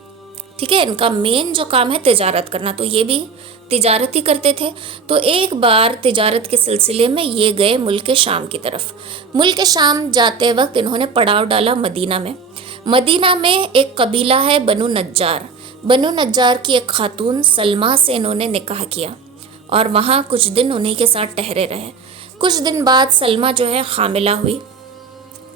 ٹھیک ہے، ان کا مین جو کام ہے تجارت کرنا، تو یہ بھی تجارت ہی کرتے تھے۔ تو ایک بار تجارت کے سلسلے میں یہ گئے ملک شام کی طرف۔ ملک شام جاتے وقت انہوں نے پڑاؤ ڈالا مدینہ میں۔ مدینہ میں ایک قبیلہ ہے بنو نجار، بنو نجار کی ایک خاتون سلمہ سے انہوں نے نکاح کیا، اور وہاں کچھ دن انہی کے ساتھ ٹھہرے رہے۔ کچھ دن بعد سلمہ جو ہے حاملہ ہوئی۔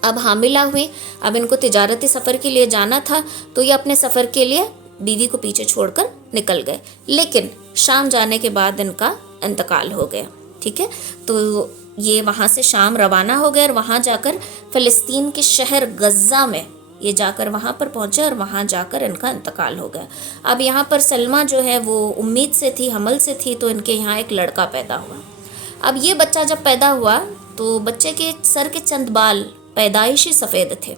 اب حاملہ ہوئی، اب ان کو تجارتی سفر کے لیے جانا تھا، تو یہ اپنے سفر کے لیے بیوی کو پیچھے چھوڑ کر نکل گئے، لیکن شام جانے کے بعد ان کا انتقال ہو گیا، ٹھیک ہے۔ تو یہ وہاں سے شام روانہ ہو گئے، اور وہاں جا کر فلسطین کے شہر غزہ میں یہ جا کر وہاں پر پہنچے، اور وہاں جا کر ان کا انتقال ہو گیا۔ اب یہاں پر سلمہ جو ہے وہ امید سے تھی، حمل سے تھی، تو ان کے یہاں ایک لڑکا پیدا ہوا۔ اب یہ بچہ جب پیدا ہوا تو بچے کے سر کے چند بال پیدائشی سفید تھے،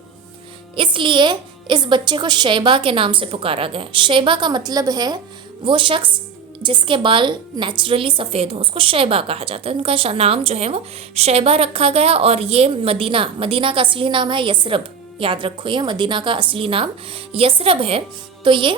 اس لیے اس بچے کو شیبہ کے نام سے پکارا گیا۔ شیبہ کا مطلب ہے وہ شخص جس کے بال نیچرلی سفید ہوں، اس کو شیبہ کہا جاتا ہے۔ ان کا نام جو ہے وہ شیبہ رکھا گیا، اور یہ مدینہ کا اصلی نام ہے یثرب، یاد رکھو یہ مدینہ کا اصلی نام یثرب ہے۔ تو یہ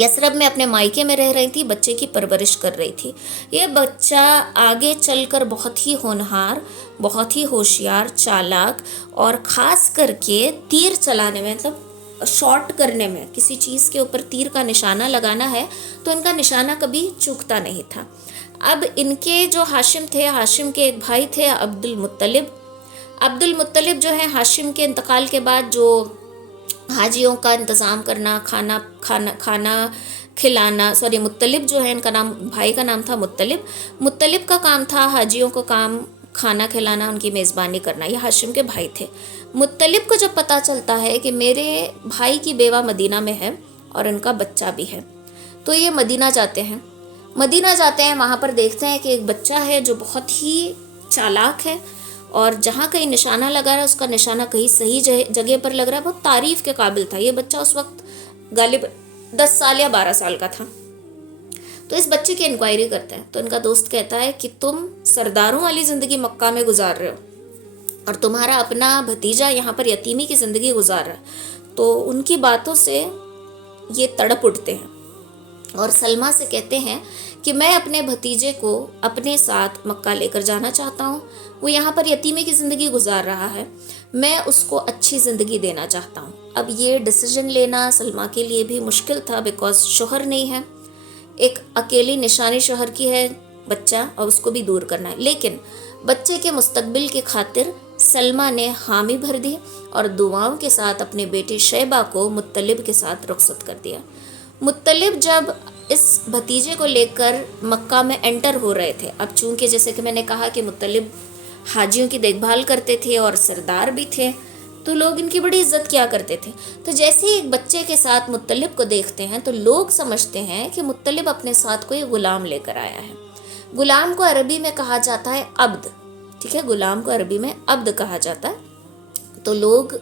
یثرب میں اپنے مائکے میں رہ رہی تھی، بچے کی پرورش کر رہی تھی۔ یہ بچہ آگے چل کر بہت ہی ہونہار، بہت ہی ہوشیار، چالاک، اور خاص کر کے تیر چلانے میں، مطلب شاٹ کرنے میں، کسی چیز کے اوپر تیر کا نشانہ لگانا ہے تو ان کا نشانہ کبھی چوکتا نہیں تھا۔ اب ان کے جو ہاشم تھے، ہاشم کے ایک بھائی تھے عبد المطلب۔ عبد المطلب جو ہے ہاشم کے انتقال کے بعد جو حاجیوں کا انتظام کرنا، کھانا کھلانا، مطلب جو ہے ان کا نام، بھائی کا نام تھا مطلب کا کام تھا حاجیوں کو کھانا کھلانا، ان کی میزبانی کرنا۔ یہ ہاشم کے بھائی تھے۔ مطلب کو جب پتہ چلتا ہے کہ میرے بھائی کی بیوہ مدینہ میں ہے اور ان کا بچہ بھی ہے، تو یہ مدینہ جاتے ہیں۔ وہاں پر دیکھتے ہیں کہ ایک بچہ ہے جو بہت ہی چالاک ہے، اور جہاں کہیں نشانہ لگا رہا ہے اس کا نشانہ کہیں صحیح جگہ پر لگ رہا ہے، بہت تعریف کے قابل تھا۔ یہ بچہ اس وقت غالب 10 سال یا 12 سال کا تھا۔ تو اس بچے کی انکوائری کرتا ہے، تو ان کا دوست کہتا ہے کہ تم سرداروں والی زندگی مکہ میں گزار رہے ہو، اور تمہارا اپنا بھتیجا یہاں پر یتیمی کی زندگی گزار رہا ہے۔ تو ان کی باتوں سے یہ تڑپ اٹھتے ہیں، اور سلمہ سے کہتے ہیں کہ میں اپنے بھتیجے کو اپنے ساتھ مکہ لے کر جانا چاہتا ہوں، وہ یہاں پر یتیمی کی زندگی گزار رہا ہے، میں اس کو اچھی زندگی دینا چاہتا ہوں۔ اب یہ ڈیسیجن لینا سلمہ کے لیے بھی مشکل تھا، بیکاز شوہر نہیں ہے، ایک اکیلی نشانی شوہر کی ہے بچہ، اور اس کو بھی دور کرنا ہے۔ لیکن بچے کے مستقبل کی خاطر سلمہ نے حامی بھر دی، اور دعاؤں کے ساتھ اپنے بیٹے شیبہ کو مطلب کے ساتھ رخصت کر دیا۔ مطلب جب اس بھتیجے کو لے کر مکہ میں انٹر ہو رہے تھے، اب چونکہ جیسے کہ میں نے کہا کہ مطلب حاجیوں کی دیکھ بھال کرتے تھے اور سردار بھی تھے، تو لوگ ان کی بڑی عزت کیا کرتے تھے۔ تو جیسے ہی ایک بچے کے ساتھ مطلب کو دیکھتے ہیں تو لوگ سمجھتے ہیں کہ مطلب اپنے ساتھ کوئی غلام لے کر آیا ہے۔ غلام کو عربی میں کہا جاتا ہے عبد، ٹھیک ہے، غلام کو عربی میں عبد کہا جاتا ہے۔ تو لوگ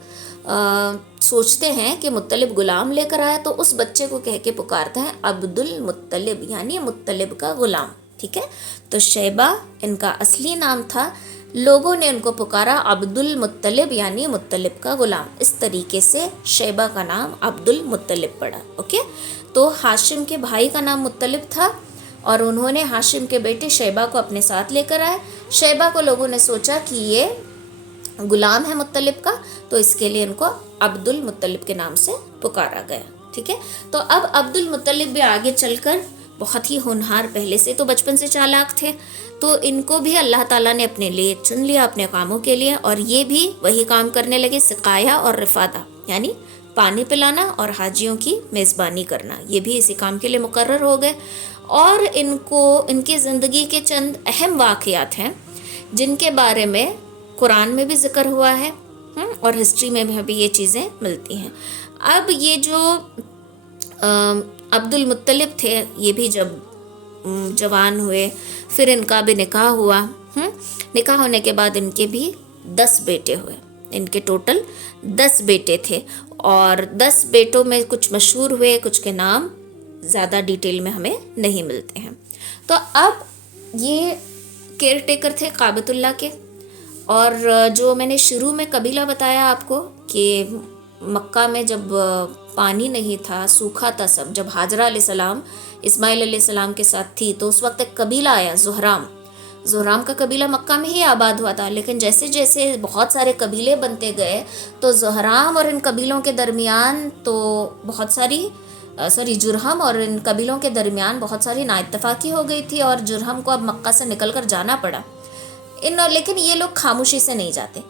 سوچتے ہیں کہ مطلب غلام لے کر آیا، تو اس بچے کو کہہ کے پکارتے ہیں عبد المطلب، یعنی مطلب کا غلام، ٹھیک ہے۔ تو شیبہ ان کا اصلی نام تھا، لوگوں نے ان کو پکارا عبد المطلب، یعنی مطلب کا غلام۔ اس طریقے سے شیبہ کا نام عبد المطلب پڑا، اوکے۔ تو ہاشم کے بھائی کا نام مطلب تھا، اور انہوں نے ہاشم کے بیٹے شیبہ کو اپنے ساتھ لے کر آئے۔ شیبہ کو لوگوں نے سوچا کہ یہ غلام ہے مطلب کا، تو اس کے لیے ان کو عبد المطلب کے نام سے پکارا گیا، ٹھیک ہے۔ تو اب عبد المطلب بھی آگے چل کر بہت ہی ہونہار، پہلے سے تو بچپن سے چالاک تھے، تو ان کو بھی اللہ تعالیٰ نے اپنے لیے چن لیا، اپنے کاموں کے لیے، اور یہ بھی وہی کام کرنے لگے، سقایا اور رفادہ، یعنی پانی پلانا اور حاجیوں کی میزبانی کرنا، یہ بھی اسی کام کے لیے مقرر ہو گئے۔ اور ان کی زندگی کے چند اہم واقعات ہیں جن کے بارے میں قرآن میں بھی ذکر ہوا ہے، اور ہسٹری میں بھی یہ چیزیں ملتی ہیں۔ اب یہ جو عبد المطلب تھے، یہ بھی جب جوان ہوئے، پھر ان کا بھی نکاح ہوا، نکاح ہونے کے بعد ان کے بھی 10 بیٹے ہوئے، ان کے ٹوٹل 10 بیٹے تھے، اور 10 بیٹوں میں کچھ مشہور ہوئے، کچھ کے نام زیادہ ڈیٹیل میں ہمیں نہیں ملتے ہیں۔ تو اب یہ کیئر ٹیکر تھے کعبۃ اللہ کے، اور جو میں نے شروع میں قبیلہ بتایا آپ کو کہ مکہ میں جب پانی نہیں تھا، سوکھا تھا سب، جب حاجرہ علیہ السلام اسماعیل علیہ السلام کے ساتھ تھی تو اس وقت ایک قبیلہ آیا، زہرام کا قبیلہ مکہ میں ہی آباد ہوا تھا، لیکن جیسے جیسے بہت سارے قبیلے بنتے گئے تو زہرام اور ان قبیلوں کے درمیان تو بہت ساری جرہم اور ان قبیلوں کے درمیان بہت ساری نااتفاقی ہو گئی تھی، اور جرہم کو اب مکہ سے نکل کر جانا پڑا۔ لیکن یہ لوگ خاموشی سے نہیں جاتے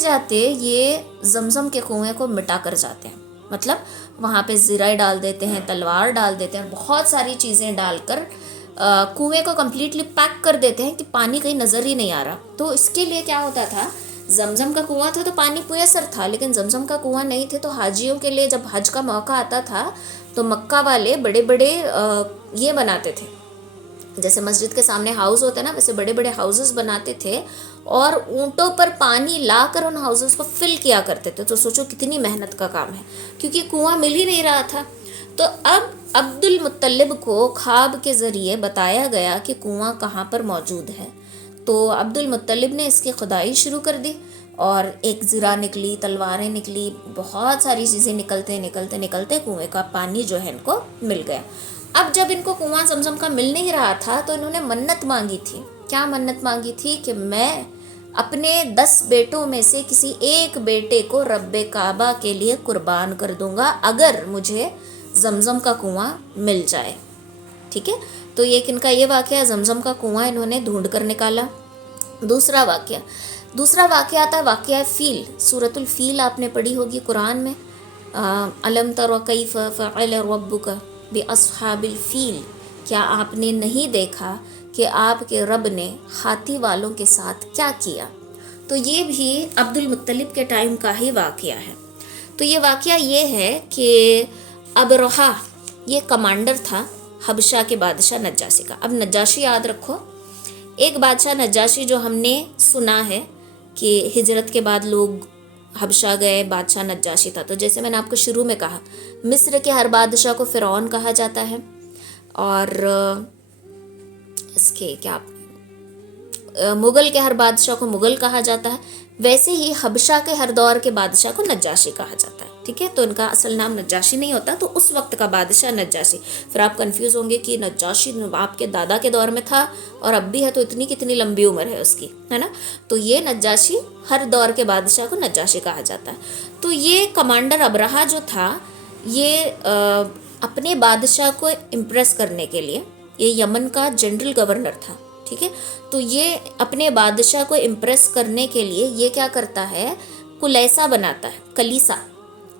جاتے یہ زمزم کے کنویں کو مٹا کر جاتے ہیں، مطلب وہاں پہ زرہ ڈال دیتے ہیں، تلوار ڈال دیتے ہیں، بہت ساری چیزیں ڈال کر کنویں کو کمپلیٹلی پیک کر دیتے ہیں کہ پانی کہیں نظر ہی نہیں آ رہا۔ تو اس کے لیے کیا ہوتا تھا، زمزم کا کنواں تھا تو پانی میسر تھا، لیکن زمزم کا کنواں نہیں تھے، تو حاجیوں کے لیے جب حج کا موقع آتا تھا تو مکہ والے بڑے بڑے یہ بناتے تھے، جیسے مسجد کے سامنے ہاؤس ہوتا ہے نا، ویسے بڑے بڑے ہاؤسز بناتے تھے اور اونٹوں پر پانی لا کر ان ہاؤسز کو فل کیا کرتے تھے۔ تو سوچو کتنی محنت کا کام ہے، کیونکہ کنواں مل ہی نہیں رہا تھا۔ تو اب عبد المطلب کو خواب کے ذریعے بتایا گیا کہ کنواں کہاں پر موجود ہے، تو عبد المطلب نے اس کی کھدائی شروع کر دی، اور ایک زرہ نکلی، تلواریں نکلی، بہت ساری چیزیں نکلتے کنویں کا پانی جو ہے ان کو مل گیا۔ اب جب ان کو کنواں زمزم کا مل نہیں رہا تھا تو انہوں نے منت مانگی تھی۔ کیا منت مانگی تھی؟ کہ میں اپنے 10 بیٹوں میں سے کسی ایک بیٹے کو رب کعبہ کے لیے قربان کر دوں گا اگر مجھے زمزم کا کنواں مل جائے، ٹھیک ہے۔ تو ایک ان کا یہ واقعہ، زمزم کا کنواں انہوں نے ڈھونڈ کر نکالا۔ دوسرا واقعہ آتا ہے واقعہ فیل، سورۃ الفیل آپ نے پڑھی ہوگی قرآن میں، الم تر کیف فعل ربک باصحاب الفیل، کیا آپ نے نہیں دیکھا کہ آپ کے رب نے ہاتھی والوں کے ساتھ کیا کیا؟ تو یہ بھی عبد المطلب کے ٹائم کا ہی واقعہ ہے۔ تو یہ واقعہ یہ ہے کہ ابرہہ یہ کمانڈر تھا حبشہ کے بادشاہ نجاشی کا۔ اب نجاشی یاد رکھو، ایک بادشاہ نجاشی جو ہم نے سنا ہے کہ ہجرت کے بعد لوگ حبشہ گئے، بادشاہ نجاشی تھا۔ تو جیسے میں نے آپ کو شروع میں کہا، مصر کے ہر بادشاہ کو فرعون کہا جاتا ہے، اور اس کے کیا مغل کے ہر بادشاہ کو مغل کہا جاتا ہے، ویسے ہی حبشہ کے ہر دور کے بادشاہ کو نجاشی کہا جاتا ہے، ٹھیک ہے۔ تو ان کا اصل نام نجاشی نہیں ہوتا، تو اس وقت کا بادشاہ نجاشی۔ پھر آپ کنفیوز ہوں گے کہ نجاشی آپ کے دادا کے دور میں تھا اور اب بھی ہے، تو اتنی کتنی لمبی عمر ہے اس کی، ہے نا۔ تو یہ نجاشی، ہر دور کے بادشاہ کو نجاشی کہا جاتا ہے۔ تو یہ کمانڈر ابرہہ جو تھا، یہ اپنے بادشاہ کو امپریس کرنے کے لیے، یہ یمن کا جنرل گورنر تھا، ٹھیک ہے۔ تو یہ اپنے بادشاہ کو امپریس کرنے کے لیے یہ کیا کرتا ہے، کلیسا بناتا ہے، کلیسا،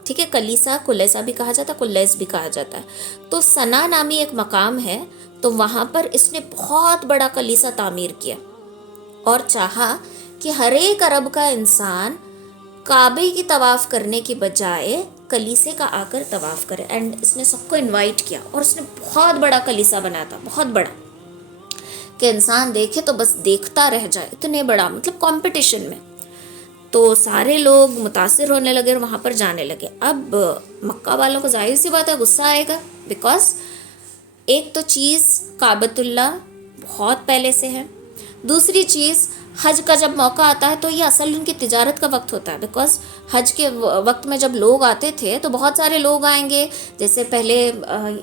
ٹھیک ہے۔ کلیسا، کلیسا بھی کہا جاتا ہے، کلیس بھی کہا جاتا ہے۔ تو سنا نامی ایک مقام ہے، تو وہاں پر اس نے بہت بڑا کلیسا تعمیر کیا اور چاہا کہ ہر ایک عرب کا انسان کعبے کی طواف کرنے کی بجائے کلیسے کا آ کر طواف کرے، اینڈ اس نے سب کو انوائٹ کیا، اور اس نے بہت بڑا کلیسا بنا تھا، بہت بڑا، کہ انسان دیکھے تو بس دیکھتا رہ جائے، اتنے بڑا، مطلب کمپٹیشن میں۔ تو سارے لوگ متاثر ہونے لگے اور وہاں پر جانے لگے۔ اب مکہ والوں کو ظاہر سی بات ہے غصہ آئے گا، بیکاز ایک تو چیز کعبۃ اللہ بہت پہلے سے ہے، دوسری چیز حج کا جب موقع آتا ہے تو یہ اصل ان کی تجارت کا وقت ہوتا ہے، بیکاز حج کے وقت میں جب لوگ آتے تھے تو بہت سارے لوگ آئیں گے، جیسے پہلے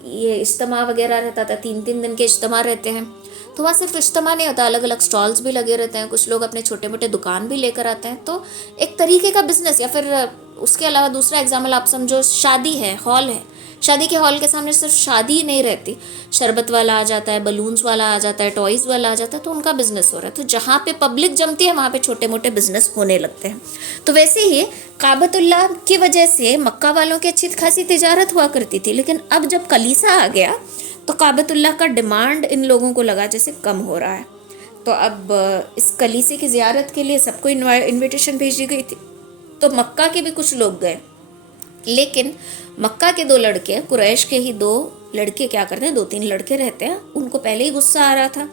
یہ اجتماع وغیرہ رہتا تھا، 3 دن کے اجتماع رہتے ہیں، تو وہاں صرف اجتماع نہیں ہوتا، الگ الگ سٹالز بھی لگے رہتے ہیں، کچھ لوگ اپنے چھوٹے موٹے دکان بھی لے کر آتے ہیں، تو ایک طریقے کا بزنس۔ یا پھر اس کے علاوہ دوسرا ایگزامپل آپ سمجھو، شادی ہے، ہال ہے، شادی کے ہال کے سامنے صرف شادی ہی نہیں رہتی، شربت والا آ جاتا ہے، بلونز والا آ جاتا ہے، ٹوائز والا آ جاتا ہے، تو ان کا بزنس ہو رہا ہے۔ تو جہاں پہ پبلک جمتی ہے وہاں پہ چھوٹے موٹے بزنس ہونے لگتے ہیں۔ تو ویسے ہی کعبۃ اللہ کی وجہ سے مکہ والوں کی اچھی خاصی تجارت ہوا کرتی تھی، لیکن اب جب کلیسا آ گیا تو کعبۃ اللہ کا ڈیمانڈ ان لوگوں کو لگا جیسے کم ہو رہا ہے۔ تو اب اس کلیسے کی زیارت کے لیے سب کو انویٹیشن بھیجی گئی تھی، تو مکہ کے بھی کچھ لوگ گئے، لیکن مکہ کے 2 لڑکے، قریش کے ہی 2 لڑکے کیا کرتے ہیں, 2-3 لڑکے رہتے ہیں, ان کو پہلے ہی غصہ آ رہا تھا,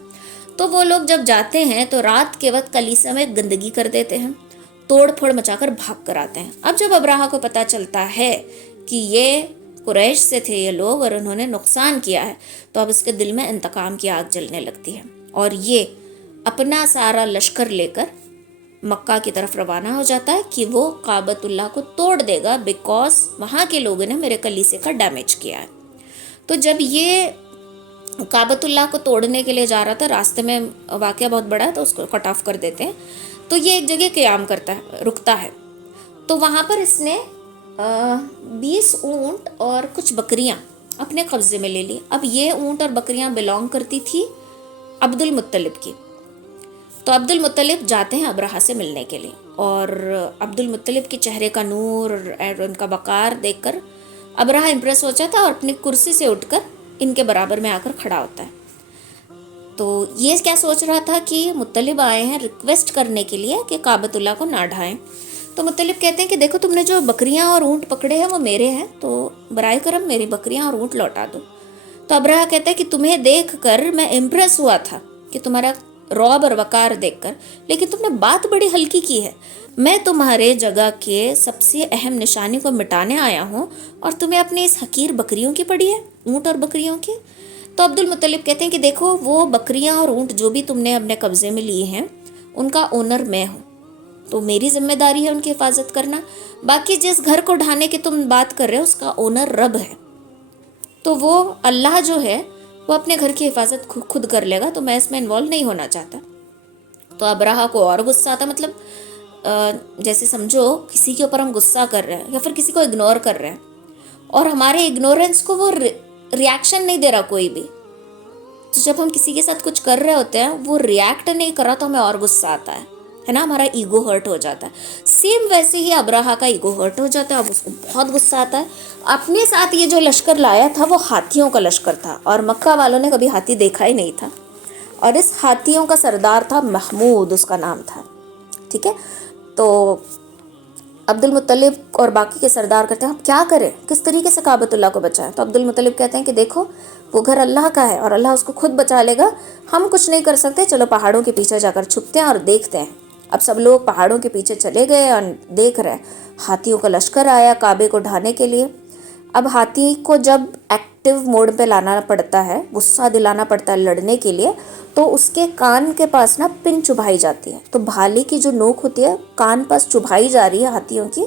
تو وہ لوگ جب جاتے ہیں تو رات کے وقت کلیسا میں گندگی کر دیتے ہیں, توڑ پھوڑ مچا کر بھاگ کر آتے ہیں. اب جب ابراہہ کو پتہ چلتا ہے کہ یہ قریش سے تھے یہ لوگ اور انہوں نے نقصان کیا ہے, تو اب اس کے دل میں انتقام کی آگ جلنے لگتی ہے, اور یہ اپنا سارا لشکر لے کر مکہ کی طرف روانہ ہو جاتا ہے کہ وہ کعبۃ اللہ کو توڑ دے گا, بیکاز وہاں کے لوگوں نے میرے کلیسے کا ڈیمیج کیا ہے. تو جب یہ کعبۃ اللہ کو توڑنے کے لیے جا رہا تھا, راستے میں واقعہ بہت بڑا ہے تو اس کو کٹ آف کر دیتے ہیں, تو یہ ایک جگہ قیام کرتا ہے, رکتا ہے. تو وہاں پر اس نے 20 اونٹ اور کچھ بکریاں اپنے قبضے میں لے لی. اب یہ اونٹ اور بکریاں بلونگ کرتی تھی عبد المطلب کی. تو عبد المطلب جاتے ہیں ابرہہ سے ملنے کے لیے, اور عبد المطلب کے چہرے کا نور اور ان کا وقار دیکھ کر ابرہہ امپریس ہو جاتا ہے اور اپنی کرسی سے اٹھ کر ان کے برابر میں آ کر کھڑا ہوتا ہے. تو یہ کیا سوچ رہا تھا کہ مطلب آئے ہیں ریکویسٹ کرنے کے لیے کہ کعبۃ اللہ کو نہ ڈھائیں. تو مطلب کہتے ہیں کہ دیکھو تم نے جو بکریاں اور اونٹ پکڑے ہیں وہ میرے ہیں, تو برائے کرم میری بکریاں اور اونٹ لوٹا دو. تو ابرہہ کہتا ہے کہ تمہیں دیکھ کر میں امپریس ہوا تھا کہ تمہارا رعب اور وقار دیکھ کر, لیکن تم نے بات بڑی ہلکی کی ہے. میں تمہارے جگہ کے سب سے اہم نشانی کو مٹانے آیا ہوں اور تمہیں اپنے اس حقیر بکریوں کی پڑی ہے, اونٹ اور بکریوں کی. تو عبد المطلب کہتے ہیں کہ دیکھو وہ بکریاں اور اونٹ جو بھی تم نے اپنے قبضے میں لیے ہیں ان کا اونر میں ہوں, تو میری ذمہ داری ہے ان کی حفاظت کرنا. باقی جس گھر کو ڈھانے کی تم بات کر رہے ہو اس کا اونر رب ہے, تو وہ اللہ جو ہے وہ اپنے گھر کی حفاظت خود کر لے گا, تو میں اس میں انوالو نہیں ہونا چاہتا. تو ابرہہ کو اور غصہ آتا, مطلب جیسے سمجھو کسی کے اوپر ہم غصہ کر رہے ہیں یا پھر کسی کو اگنور کر رہے ہیں اور ہمارے اگنورنس کو وہ ریاکشن نہیں دے رہا کوئی بھی. تو جب ہم کسی کے ساتھ کچھ کر رہے ہوتے ہیں وہ ریاکٹ نہیں کر رہا تو ہمیں اور غصہ آتا ہے نا, ہمارا ایگو ہرٹ ہو جاتا ہے. سیم ویسے ہی ابرہہ کا ایگو ہرٹ ہو جاتا ہے, اب اس کو بہت غصہ آتا ہے. اپنے ساتھ یہ جو لشکر لایا تھا وہ ہاتھیوں کا لشکر تھا, اور مکہ والوں نے کبھی ہاتھی دیکھا ہی نہیں تھا, اور اس ہاتھیوں کا سردار تھا محمود, اس کا نام تھا. ٹھیک ہے, تو عبد المطلب اور باقی کے سردار کہتے ہیں ہم کیا کریں, کس طریقے سے کعبۃ اللہ کو بچائیں. تو عبد المطلب کہتے ہیں کہ دیکھو وہ گھر اللہ کا ہے اور اللہ اس کو خود بچا لے گا, ہم کچھ نہیں کر سکتے, چلو پہاڑوں کے پیچھے جا کر چھپتے ہیں اور دیکھتے ہیں. اب سب لوگ پہاڑوں کے پیچھے چلے گئے اور دیکھ رہے ہاتھیوں کا لشکر آیا کعبے کو ڈھانے کے لیے. اب ہاتھی کو جب ایکٹیو موڈ پہ لانا پڑتا ہے, غصہ دلانا پڑتا ہے لڑنے کے لیے, تو اس کے کان کے پاس نا پن چبھائی جاتی ہے. تو بھالی کی جو نوک ہوتی ہے کان پاس چبھائی جا رہی ہے ہاتھیوں کی.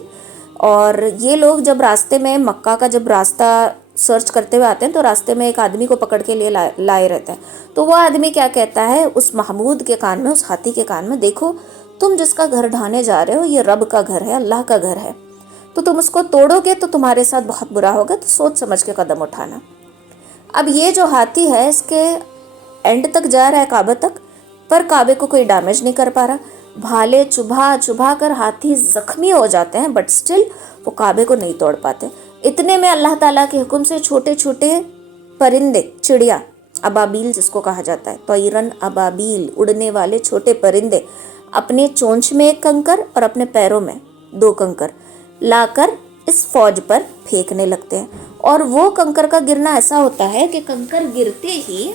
اور یہ لوگ جب راستے میں مکہ کا جب راستہ سرچ کرتے ہوئے آتے ہیں تو راستے میں ایک آدمی کو پکڑ کے لیے لائے رہتے ہیں. تو وہ آدمی کیا کہتا ہے اس محمود کے کان میں, اس ہاتھی کے کان میں, دیکھو تم جس کا گھر ڈھانے جا رہے ہو یہ رب کا گھر ہے, اللہ کا گھر ہے, تو تم اس کو توڑو گے تو تمہارے ساتھ بہت برا ہوگا, تو سوچ سمجھ کے قدم اٹھانا. اب یہ جو ہاتھی ہے اس کے اینڈ تک جا رہا ہے کعبہ تک, پر کعبے کو کوئی ڈیمیج نہیں کر پا رہا. بھالے چبھا کر ہاتھی زخمی ہو جاتے ہیں, بٹ سٹل وہ کعبے کو نہیں توڑ پاتے. اتنے میں اللہ تعالیٰ کے حکم سے چھوٹے چھوٹے پرندے, چڑیا, ابابیل جس کو کہا جاتا ہے, طیرن ابابیل, اڑنے والے چھوٹے پرندے, اپنے چونچ میں 1 کنکر اور اپنے پیروں میں 2 کنکر لا کر اس فوج پر پھینکنے لگتے ہیں. اور وہ کنکر کا گرنا ایسا ہوتا ہے کہ کنکر گرتے ہی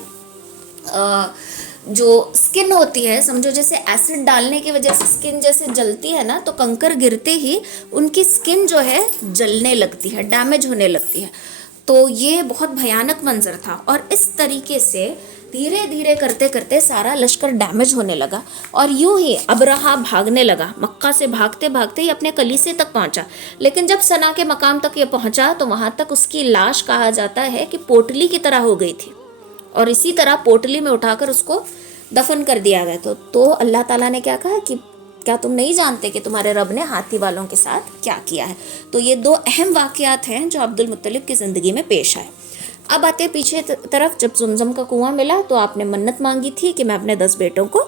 جو سکن ہوتی ہے, سمجھو جیسے ایسڈ ڈالنے کی وجہ سے سکن جیسے جلتی ہے نا, تو کنکر گرتے ہی ان کی سکن جو ہے جلنے لگتی ہے, ڈیمیج ہونے لگتی ہے. تو یہ بہت بھیانک منظر تھا, اور اس طریقے سے دھیرے دھیرے کرتے کرتے سارا لشکر ڈیمیج ہونے لگا, اور یوں ہی ابرہہ بھاگنے لگا. مکہ سے بھاگتے بھاگتے ہی اپنے کلیسے تک پہنچا, لیکن جب سنا کے مقام تک یہ پہنچا تو وہاں تک اس کی لاش کہا جاتا ہے کہ پوٹلی کی طرح ہو گئی تھی, اور اسی طرح پوٹلی میں اٹھا کر اس کو دفن کر دیا گیا. تو اللہ تعالیٰ نے کیا کہا کہ کیا تم نہیں جانتے کہ تمہارے رب نے ہاتھی والوں کے ساتھ کیا کیا ہے. تو یہ 2 اہم واقعات ہیں جو عبد المطلب کی زندگی میں پیش آئے. اب آتے پیچھے طرف, جب زمزم کا کنواں ملا تو آپ نے منت مانگی تھی کہ میں اپنے 10 بیٹوں کو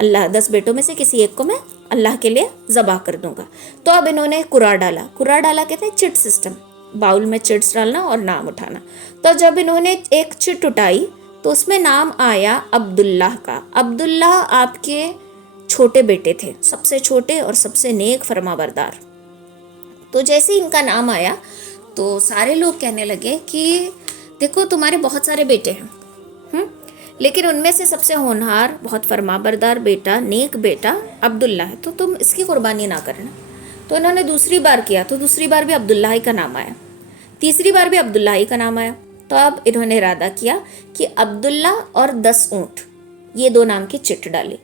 10 بیٹوں میں سے کسی ایک کو میں اللہ کے لیے ذبح کر دوں گا. تو اب انہوں نے قرعہ ڈالا کہتے ہیں چٹ سسٹم, باؤل میں چٹس ڈالنا اور نام اٹھانا. تو جب انہوں نے ایک چٹ اٹھائی تو اس میں نام آیا عبداللہ کا. عبداللہ آپ کے چھوٹے بیٹے تھے, سب سے چھوٹے اور سب سے نیک فرما بردار. تو جیسے ان کا نام آیا تو سارے لوگ کہنے لگے کہ دیکھو تمہارے بہت سارے بیٹے ہیں، لیکن ان میں سے سب سے ہونہار، بہت فرما بردار بیٹا، نیک بیٹا عبداللہ ہے، تو تم اس کی قربانی نہ کرنا۔ تو انہوں نے دوسری بار کیا تو دوسری بار بھی عبداللہ ہی کا نام آیا، تیسری بار بھی عبداللہ ہی کا نام آیا۔ تو اب انہوں نے ارادہ کیا کہ عبداللہ اور 10 اونٹ، یہ 2 نام کی چٹ ڈالی۔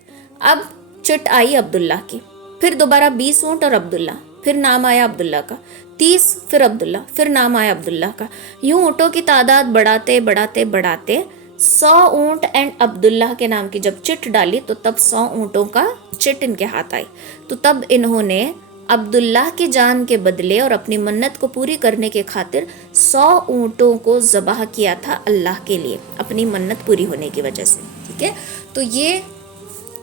اب چٹ آئی عبداللہ کی، پھر دوبارہ 20 اونٹ اور عبداللہ، پھر نام آیا عبداللہ کا، 30، پھر عبداللہ، پھر نام آیا عبداللہ کا۔ یوں اونٹوں کی تعداد بڑھاتے بڑھاتے بڑھاتے 100 اونٹ اینڈ عبداللہ کے نام کی جب چٹ ڈالی تو تب 100 اونٹوں کا چٹ ان کے ہاتھ آئی۔ تو تب انہوں نے عبداللہ کی جان کے بدلے اور اپنی منت کو پوری کرنے کے خاطر 100 اونٹوں کو ذبح کیا تھا اللہ کے لیے، اپنی منت پوری ہونے کی وجہ سے، ٹھیک ہے۔ تو یہ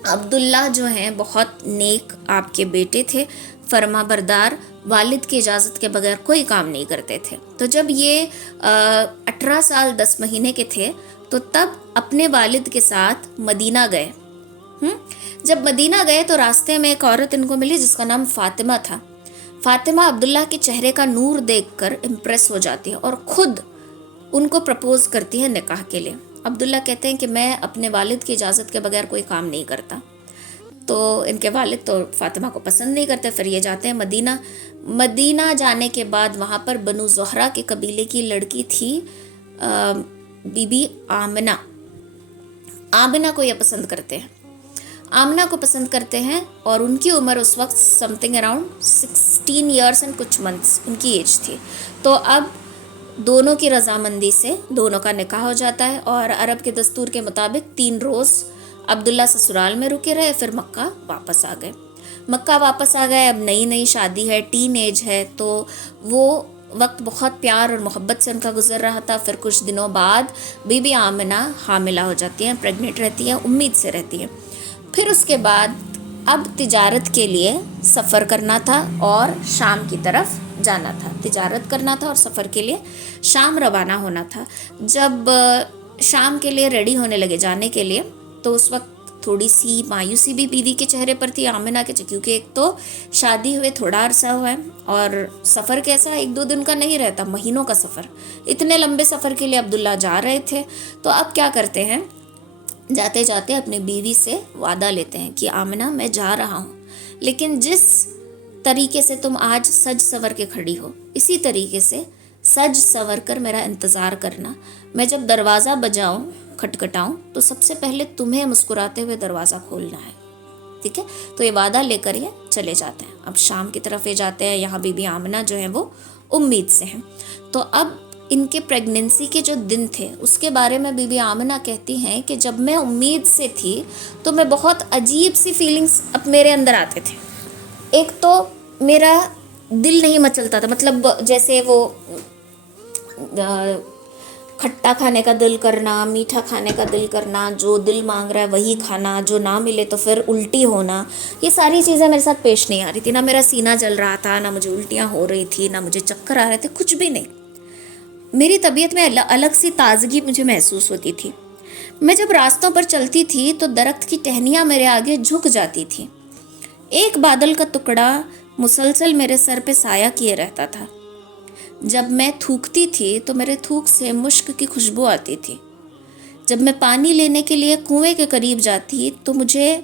عبداللہ جو ہیں بہت نیک آپ کے بیٹے تھے، فرما بردار، والد کی اجازت کے بغیر کوئی کام نہیں کرتے تھے۔ تو جب یہ 18 سال 10 مہینے کے تھے تو تب اپنے والد کے ساتھ مدینہ گئے۔ جب مدینہ گئے تو راستے میں ایک عورت ان کو ملی جس کا نام فاطمہ تھا۔ فاطمہ عبداللہ کے چہرے کا نور دیکھ کر امپریس ہو جاتی ہے اور خود ان کو پرپوز کرتی ہے نکاح کے لیے۔ عبداللہ کہتے ہیں کہ میں اپنے والد کی اجازت کے بغیر کوئی کام نہیں کرتا۔ تو ان کے والد تو فاطمہ کو پسند نہیں کرتے، پھر یہ جاتے ہیں مدینہ۔ مدینہ جانے کے بعد وہاں پر بنو زہرہ کے قبیلے کی لڑکی تھی بی بی آمنہ۔ آمنہ کو یہ پسند کرتے ہیں، آمنہ کو پسند کرتے ہیں، اور ان کی عمر اس وقت some thing around 16 years and کچھ منتھس ان کی ایج تھی۔ تو اب دونوں کی رضامندی سے دونوں کا نکاح ہو جاتا ہے، اور عرب کے دستور کے مطابق 3 روز عبداللہ سسرال میں رکے رہے، پھر مکہ واپس آ گئے۔ مکہ واپس آ گئے، اب نئی نئی شادی ہے، ٹین ایج ہے، تو وہ وقت بہت پیار اور محبت سے ان کا گزر رہا تھا۔ پھر کچھ دنوں بعد بی بی آمنہ حاملہ ہو جاتی ہیں، پریگننٹ رہتی ہیں، امید سے رہتی ہیں۔ پھر اس کے بعد اب تجارت کے لیے سفر کرنا تھا اور شام کی طرف جانا تھا، تجارت کرنا تھا اور سفر کے لیے شام روانہ ہونا تھا۔ جب شام کے لیے ریڈی ہونے لگے جانے کے لیے تو اس وقت تھوڑی سی مایوسی بھی بیوی کے چہرے پر تھی، آمنہ کے، کیونکہ ایک تو شادی ہوئے تھوڑا عرصہ ہوا ہے اور سفر کیسا 1-2 دن کا نہیں رہتا، مہینوں کا سفر، اتنے لمبے سفر کے لیے عبداللہ جا رہے تھے۔ تو اب کیا کرتے ہیں، جاتے جاتے اپنی بیوی سے وعدہ لیتے ہیں کہ آمنہ میں جا رہا ہوں، لیکن جس طریقے سے تم آج سج سور کے کھڑی ہو اسی طریقے سے سج سور کر میرا انتظار کرنا۔ میں جب دروازہ بجاؤں، کھٹکھٹاؤں تو سب سے پہلے تمہیں مسکراتے ہوئے دروازہ کھولنا ہے، ٹھیک ہے۔ تو یہ وعدہ لے کر یہ چلے جاتے ہیں۔ اب شام کی طرف یہ جاتے ہیں، یہاں بی بی آمنہ جو ہیں وہ امید سے ہیں۔ تو اب ان کے پریگننسی کے جو دن تھے اس کے بارے میں بی بی آمنہ کہتی ہیں کہ جب میں امید سے تھی تو میں بہت عجیب سی فیلنگز اب میرے اندر آتے تھے۔ ایک تو میرا دل نہیں مچلتا تھا، مطلب جیسے وہ کھٹا کھانے کا دل کرنا، میٹھا کھانے کا دل کرنا، جو دل مانگ رہا ہے وہی کھانا، جو نہ ملے تو پھر الٹی ہونا، یہ ساری چیزیں میرے ساتھ پیش نہیں آ رہی تھی۔ نہ میرا سینہ جل رہا تھا، نہ مجھے الٹیاں ہو رہی تھی، نہ مجھے چکر آ رہے تھے، کچھ بھی نہیں۔ میری طبیعت میں الگ سی تازگی مجھے محسوس ہوتی تھی۔ میں جب راستوں پر چلتی تھی تو درخت کی ٹہنیاں میرے آگے جھک جاتی تھی، ایک بادل کا ٹکڑا مسلسل میرے سر پہ سایہ کیے رہتا تھا۔ جب میں تھوکتی تھی تو میرے تھوک سے مشک کی خوشبو آتی تھی۔ جب میں پانی لینے کے لیے کنویں کے قریب جاتی تو مجھے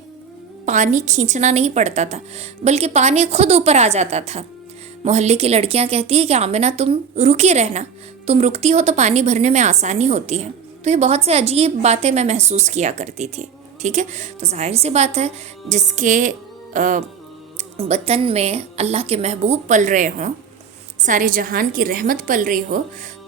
پانی کھینچنا نہیں پڑتا تھا بلکہ پانی خود اوپر آ جاتا تھا۔ محلے کی لڑکیاں کہتی ہیں کہ آمنہ تم رکی رہنا، تم رکتی ہو تو پانی بھرنے میں آسانی ہوتی ہے۔ تو یہ بہت سے عجیب باتیں میں محسوس کیا کرتی تھی، ٹھیک ہے۔ تو ظاہر سی بات ہے جس کے وطن میں اللہ کے محبوب پل رہے ہوں، سارے جہان کی رحمت پل رہی ہو،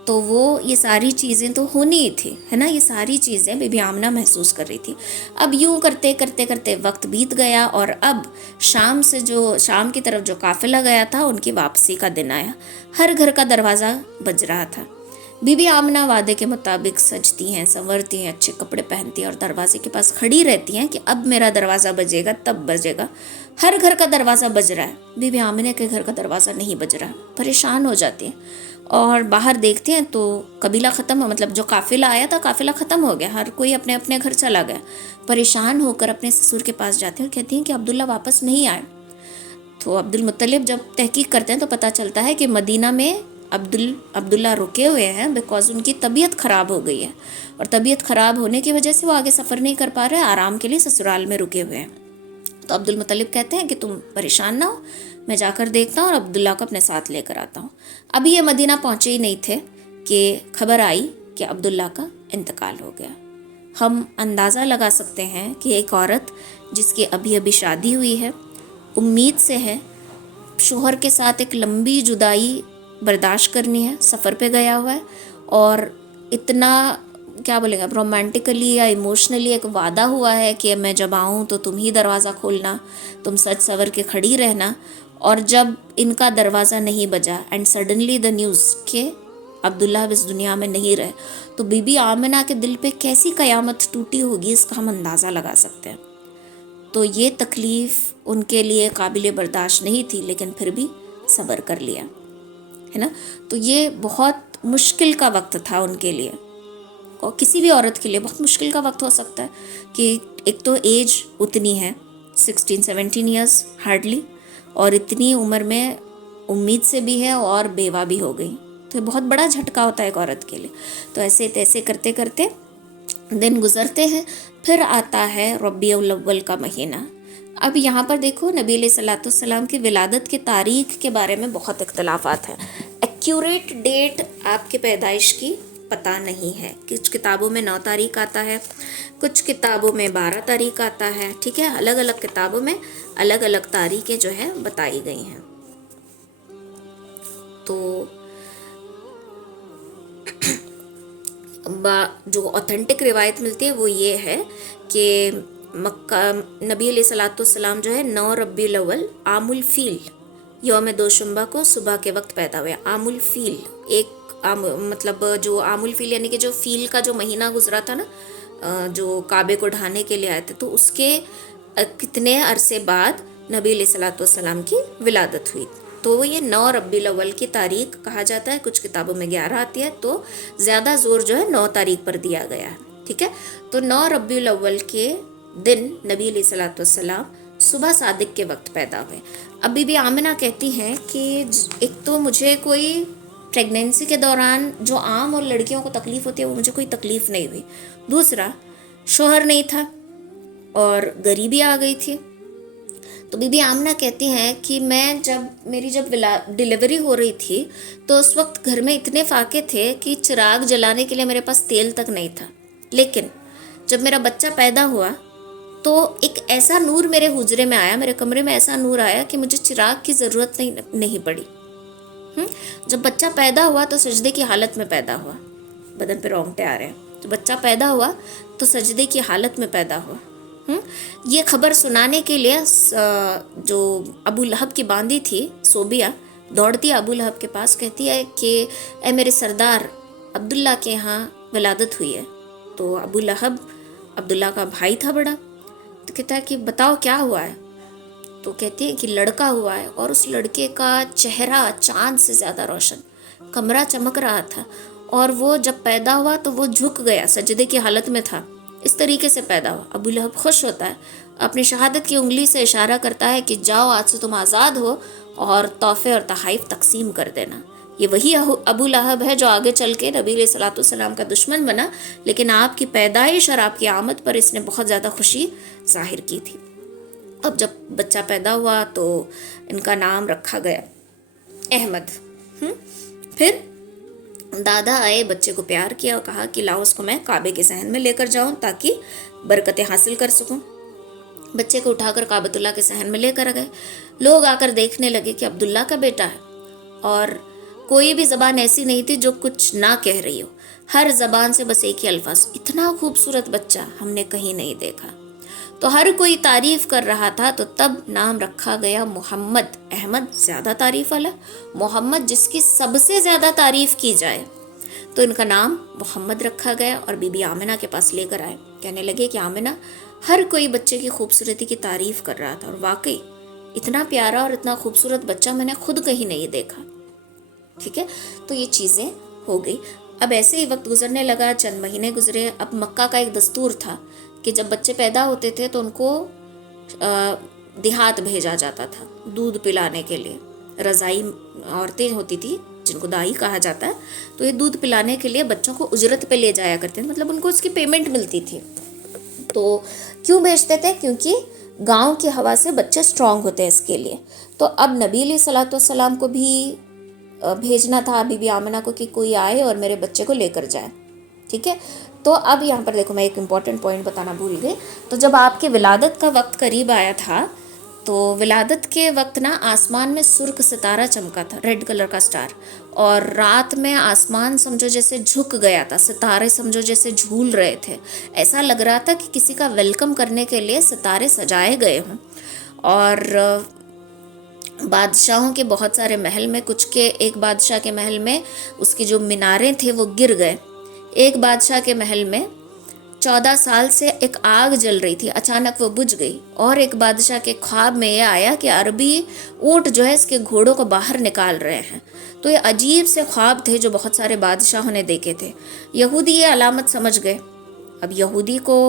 تو وہ یہ ساری چیزیں تو ہونی ہی تھی، ہے نا۔ یہ ساری چیزیں بی بی آمنہ محسوس کر رہی تھی۔ اب یوں کرتے کرتے کرتے وقت بیت گیا اور اب شام کی طرف جو قافلہ گیا تھا ان کی واپسی کا دن آیا۔ ہر گھر کا دروازہ بج رہا تھا۔ بی بی آمنہ وعدے کے مطابق سجتی ہیں، سنورتی ہیں، اچھے کپڑے پہنتی ہیں اور دروازے کے پاس کھڑی رہتی ہیں کہ اب میرا دروازہ بجے گا، تب بجے گا۔ ہر گھر کا دروازہ بج رہا ہے، بی بی آمنہ کے گھر کا دروازہ نہیں بج رہا، پریشان ہو جاتی ہیں اور باہر دیکھتے ہیں تو قبیلہ ختم ہو، مطلب جو قافلہ آیا تھا قافلہ ختم ہو گیا، ہر کوئی اپنے اپنے گھر چلا گیا۔ پریشان ہو کر اپنے سسر کے پاس جاتے ہیں اور کہتی ہیں کہ عبداللہ واپس نہیں آئے۔ تو عبد المطلب جب تحقیق کرتے ہیں تو پتہ چلتا ہے کہ مدینہ میں عبداللہ رکے ہوئے ہیں بیکاز ان کی طبیعت خراب ہو گئی ہے، اور طبیعت خراب ہونے کی وجہ سے وہ آگے سفر نہیں کر پا رہے، آرام کے لیے سسرال میں رکے ہوئے ہیں۔ تو عبد المطلب کہتے ہیں کہ تم پریشان نہ ہو، میں جا کر دیکھتا ہوں اور عبداللہ کو اپنے ساتھ لے کر آتا ہوں۔ ابھی یہ مدینہ پہنچے ہی نہیں تھے کہ خبر آئی کہ عبداللہ کا انتقال ہو گیا۔ ہم اندازہ لگا سکتے ہیں کہ ایک عورت جس کی ابھی ابھی شادی ہوئی ہے، امید سے ہے، شوہر کے ساتھ ایک لمبی جدائی برداشت کرنی ہے، سفر پہ گیا ہوا ہے، اور اتنا کیا بولیں گے رومانٹکلی یا ایموشنلی ایک وعدہ ہوا ہے کہ میں جب آؤں تو تم ہی دروازہ کھولنا، تم سج سور کے کھڑی رہنا، اور جب ان کا دروازہ نہیں بجا اینڈ سڈنلی دا نیوز کہ عبداللہ اب اس دنیا میں نہیں رہے، تو بی بی آمنہ کے دل پہ کیسی قیامت ٹوٹی ہوگی، اس کا ہم اندازہ لگا سکتے ہیں۔ تو یہ تکلیف ان کے لیے قابل برداشت نہیں تھی، لیکن پھر بھی صبر کر لیا ہے نا۔ تو یہ بہت مشکل کا وقت تھا ان کے لیے، اور کسی بھی عورت کے لیے بہت مشکل کا وقت ہو سکتا ہے کہ ایک تو ایج اتنی ہے 16-17 ایئرس ہارڈلی، اور اتنی عمر میں امید سے بھی ہے اور بیوہ بھی ہو گئی، تو یہ بہت بڑا جھٹکا ہوتا ہے ایک عورت کے لیے۔ تو ایسے تیسے کرتے کرتے دن گزرتے ہیں، پھر آتا ہے ربیع الاول کا مہینہ۔ اب یہاں پر دیکھو نبی علیہ الصلوۃ والسلام کی ولادت کی تاریخ کے بارے میں بہت اختلافات ہیں، ایکیوریٹ ڈیٹ آپ کے پیدائش کی پتہ نہیں ہے۔ کچھ کتابوں میں 9 تاریخ آتا ہے، کچھ کتابوں میں 12 تاریخ آتا ہے، ٹھیک ہے، الگ الگ کتابوں میں الگ الگ تاریخیں جو ہے بتائی گئی ہیں۔ تو جو اوتھینٹک روایت ملتی ہے وہ یہ ہے کہ مکہ نبی علیہ الصلوۃ والسلام جو ہے 9 ربیع الاول عام الفیل یوم دوشنبہ کو صبح کے وقت پیدا ہوئے۔ عام الفیل مطلب جو عام الفیل یعنی کہ جو فیل کا جو مہینہ گزرا تھا نا، جو کعبے کو ڈھانے کے لیے آئے تھے، تو اس کے کتنے عرصے بعد نبی علیہ الصلوۃ والسلام کی ولادت ہوئی، تو یہ 9 ربیع الاول کی تاریخ کہا جاتا ہے۔ کچھ کتابوں میں 11 آتی ہے، تو زیادہ زور جو ہے 9 تاریخ پر دیا گیا ہے، ٹھیک ہے۔ تو 9 ربیع الاول کے دن نبی علیہ الصلوۃ والسلام صبح صادق کے وقت پیدا ہوئے۔ اب بی بی آمنہ کہتی ہیں کہ ایک تو مجھے کوئی پریگنینسی کے دوران جو عام اور لڑکیوں کو تکلیف ہوتی ہے وہ مجھے کوئی تکلیف نہیں ہوئی، دوسرا شوہر نہیں تھا اور غریبی آ گئی تھی۔ تو بی بی آمنہ کہتی ہیں کہ میری جب ڈیلیوری ہو رہی تھی تو اس وقت گھر میں اتنے فاقے تھے کہ چراغ جلانے کے لیے میرے پاس تیل تک نہیں تھا، لیکن جب میرا بچہ پیدا ہوا تو ایک ایسا نور میرے حجرے میں آیا، میرے کمرے میں ایسا نور آیا کہ مجھے چراغ کی ضرورت نہیں پڑی۔ جب بچہ پیدا ہوا تو سجدے کی حالت میں پیدا ہوا، بدن پہ رونگٹے آ رہے ہیں، جب بچہ پیدا ہوا تو سجدے کی حالت میں پیدا ہوا۔ یہ خبر سنانے کے لیے جو ابو لہب کی باندھی تھی صوبیہ دوڑتی ہے ابو لہب کے پاس، کہتی ہے کہ اے میرے سردار، عبداللہ کے ہاں ولادت ہوئی ہے۔ تو ابو لہب عبداللہ کا بھائی تھا بڑا، تو کہتا ہے کہ بتاؤ کیا ہوا ہے؟ تو کہتی ہے کہ لڑکا ہوا ہے، اور اس لڑکے کا چہرہ چاند سے زیادہ روشن، کمرہ چمک رہا تھا، اور وہ جب پیدا ہوا تو وہ جھک گیا، سجدے کی حالت میں تھا، اس طریقے سے پیدا ہوا۔ ابو لہب خوش ہوتا ہے، اپنی شہادت کی انگلی سے اشارہ کرتا ہے کہ جاؤ آج سے تم آزاد ہو اور تحفے اور تحائف تقسیم کر دینا۔ یہ وہی ابو لہب ہے جو آگے چل کے نبی علیہ الصلوۃ والسلام کا دشمن بنا، لیکن آپ کی پیدائش اور آپ کی آمد پر اس نے بہت زیادہ خوشی ظاہر کی تھی۔ اب جب بچہ پیدا ہوا تو ان کا نام رکھا گیا احمد۔ پھر دادا آئے، بچے کو پیار کیا اور کہا کہ لاؤ اس کو میں کعبے کے صحن میں لے کر جاؤں تاکہ برکتیں حاصل کر سکوں۔ بچے کو اٹھا کر کعبۃ اللہ کے صحن میں لے کر گئے۔ لوگ آ کر دیکھنے لگے کہ عبداللہ کا بیٹا ہے، اور کوئی بھی زبان ایسی نہیں تھی جو کچھ نہ کہہ رہی ہو، ہر زبان سے بس ایک ہی الفاظ، اتنا خوبصورت بچہ ہم نے کہیں نہیں دیکھا۔ تو ہر کوئی تعریف کر رہا تھا، تو تب نام رکھا گیا محمد۔ احمد زیادہ تعریف والا، محمد جس کی سب سے زیادہ تعریف کی جائے، تو ان کا نام محمد رکھا گیا۔ اور بی بی آمنہ کے پاس لے کر آئے، کہنے لگے کہ آمنہ، ہر کوئی بچے کی خوبصورتی کی تعریف کر رہا تھا، اور واقعی اتنا پیارا اور اتنا خوبصورت بچہ میں نے خود کہیں نہیں دیکھا، ٹھیک ہے۔ تو یہ چیزیں ہو گئی۔ اب ایسے ہی وقت گزرنے لگا، چند مہینے گزرے۔ اب مکہ کا ایک دستور تھا کہ جب بچے پیدا ہوتے تھے تو ان کو دیہات بھیجا جاتا تھا دودھ پلانے کے لیے، رضائی عورتیں ہوتی تھی جن کو دائی کہا جاتا ہے، تو یہ دودھ پلانے کے لیے بچوں کو اجرت پہ لے جایا کرتے تھے، مطلب ان کو اس کی پیمنٹ ملتی تھی. تو کیوں بھیجتے تھے؟ کیونکہ گاؤں کی ہوا سے بچے سٹرونگ ہوتے ہیں اس کے لیے. تو اب نبی علیہ الصلوۃ والسلام کو بھی بھیجنا تھا بی بی آمنہ کو کہ کوئی آئے اور میرے بچے کو لے کر جائے. ٹھیک ہے. تو اب یہاں پر دیکھو میں ایک امپورٹنٹ پوائنٹ بتانا بھول گئی. تو جب آپ کی ولادت کا وقت قریب آیا تھا تو ولادت کے وقت نا آسمان میں سرخ ستارہ چمکا تھا، ریڈ کلر کا سٹار، اور رات میں آسمان سمجھو جیسے جھک گیا تھا، ستارے سمجھو جیسے جھول رہے تھے، ایسا لگ رہا تھا کہ کسی کا ویلکم کرنے کے لیے ستارے سجائے گئے ہوں. اور بادشاہوں کے بہت سارے محل میں، کچھ کے ایک بادشاہ کے محل میں اس کی جو میناریں تھے وہ گر گئے. ایک بادشاہ کے محل میں 14 سال سے ایک آگ جل رہی تھی، اچانک وہ بجھ گئی. اور ایک بادشاہ کے خواب میں یہ آیا کہ عربی اونٹ جو ہے اس کے گھوڑوں کو باہر نکال رہے ہیں. تو یہ عجیب سے خواب تھے جو بہت سارے بادشاہوں نے دیکھے تھے. یہودی یہ علامت سمجھ گئے. اب یہودی کو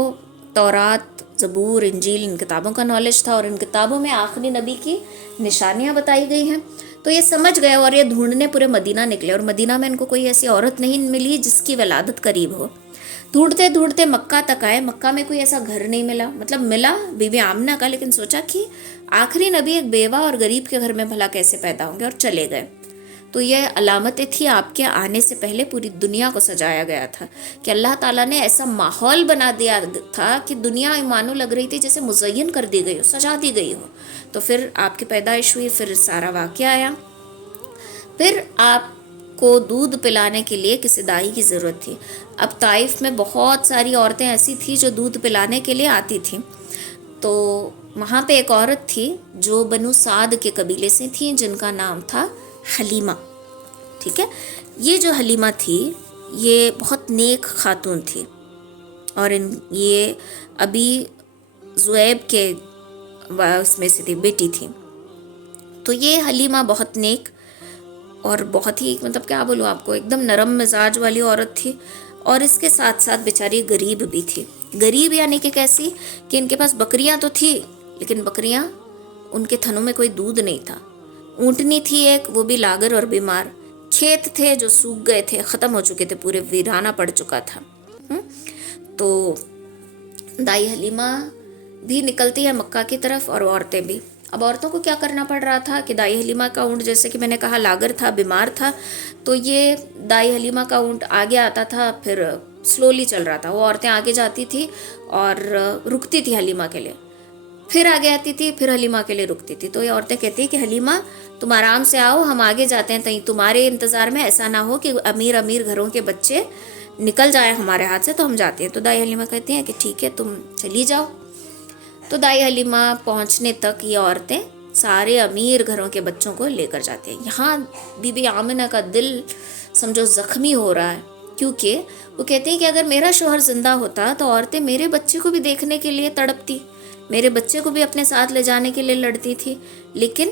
تورات، زبور، انجیل، ان کتابوں کا نالج تھا، اور ان کتابوں میں آخری نبی کی نشانیاں بتائی گئی ہیں. تو یہ سمجھ گئے اور یہ ڈھونڈنے پورے مدینہ نکلے. اور مدینہ میں ان کو کوئی ایسی عورت نہیں ملی جس کی ولادت قریب ہو. ڈھونڈتے ڈھونڈتے مکہ تک آئے. مکہ میں کوئی ایسا گھر نہیں ملا، مطلب ملا بی بی آمنہ کا، لیکن سوچا کہ آخری نبی ایک بیوہ اور غریب کے گھر میں بھلا کیسے پیدا ہوں گے، اور چلے گئے. تو یہ علامتیں تھی آپ کے آنے سے پہلے پوری دنیا کو سجایا گیا تھا کہ اللہ تعالیٰ نے ایسا ماحول بنا دیا تھا کہ دنیا مانو لگ رہی تھی جیسے مزین کر دی گئی ہو، سجا دی گئی ہو. تو پھر آپ کی پیدائش ہوئی، پھر سارا واقعہ آیا. پھر آپ کو دودھ پلانے کے لیے کسی دائی کی ضرورت تھی. اب طائف میں بہت ساری عورتیں ایسی تھیں جو دودھ پلانے کے لیے آتی تھیں. تو وہاں پہ ایک عورت تھی جو بنو سعد کے قبیلے سے تھیں، جن کا نام تھا حلیمہ. ٹھیک ہے. یہ جو حلیمہ تھی یہ بہت نیک خاتون تھی، اور یہ ابھی زویب کے اس میں سے تھی، بیٹی تھی. تو یہ حلیمہ بہت نیک اور بہت ہی مطلب کیا بولوں آپ کو، ایک دم نرم مزاج والی عورت تھی. اور اس کے ساتھ ساتھ بیچاری غریب بھی تھی. غریب یعنی کہ کیسی کہ ان کے پاس بکریاں تو تھی، لیکن بکریاں ان کے تھنوں میں کوئی دودھ نہیں تھا. اونٹنی تھی ایک، وہ بھی لاغر اور بیمار. کھیت تھے جو سوکھ گئے تھے، ختم ہو چکے تھے، پورے ویرانہ پڑ چکا تھا. تو دائی حلیمہ بھی نکلتی ہے مکہ کی طرف، اور عورتیں بھی. اب عورتوں کو کیا کرنا پڑ رہا تھا کہ دائی حلیمہ کا اونٹ، جیسے کہ میں نے کہا، لاغر تھا، بیمار تھا. تو یہ دائی حلیمہ کا اونٹ آگے آتا تھا، پھر سلولی چل رہا تھا. وہ عورتیں آگے جاتی تھی اور رکتی تھی حلیمہ کے لیے، پھر آگے آتی تھی، پھر حلیمہ کے لیے رکتی تھی. تو یہ عورتیں کہتی کہ حلیمہ تم آرام سے آؤ، ہم آگے جاتے ہیں. تہیں تمہارے انتظار میں ایسا نہ ہو کہ امیر گھروں کے بچے نکل جائیں ہمارے ہاتھ سے، تو ہم جاتے ہیں. تو دائی حلیمہ کہتی ہیں کہ ٹھیک ہے تم چلی جاؤ. تو دائی حلیمہ پہنچنے تک یہ عورتیں سارے امیر گھروں کے بچوں کو لے کر جاتے ہیں. یہاں بی بی آمنہ کا دل سمجھو زخمی ہو رہا ہے، کیونکہ وہ کہتے ہیں کہ اگر میرا شوہر زندہ ہوتا تو عورتیں میرے بچے کو بھی دیکھنے کے لیے تڑپتی، میرے بچے کو بھی اپنے ساتھ لے جانے کے لیے لڑتی تھی، لیکن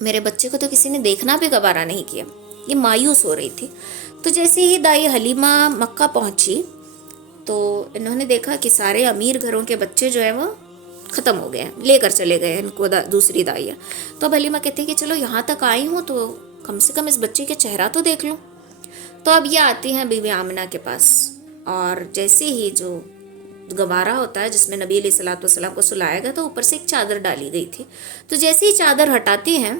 میرے بچے کو تو کسی نے دیکھنا بھی گوارا نہیں کیا. یہ مایوس ہو رہی تھی. تو جیسے ہی دائی حلیمہ مکہ پہنچی تو انہوں نے دیکھا کہ سارے امیر گھروں کے بچے جو ہیں وہ ختم ہو گئے ہیں، لے کر چلے گئے ان کو دوسری دائیاں. تو اب حلیمہ کہتے ہیں کہ چلو یہاں تک آئی ہوں تو کم سے کم اس بچے کے چہرہ تو دیکھ لوں. تو اب یہ آتی ہیں بی بی آمنہ کے پاس، اور جیسے ہی جو گوارا ہوتا ہے جس میں نبی علیہ الصلوۃ والسلام کو سلایا گیا، تو اوپر سے ایک چادر ڈالی گئی تھی. تو جیسے ہی چادر ہٹاتی ہیں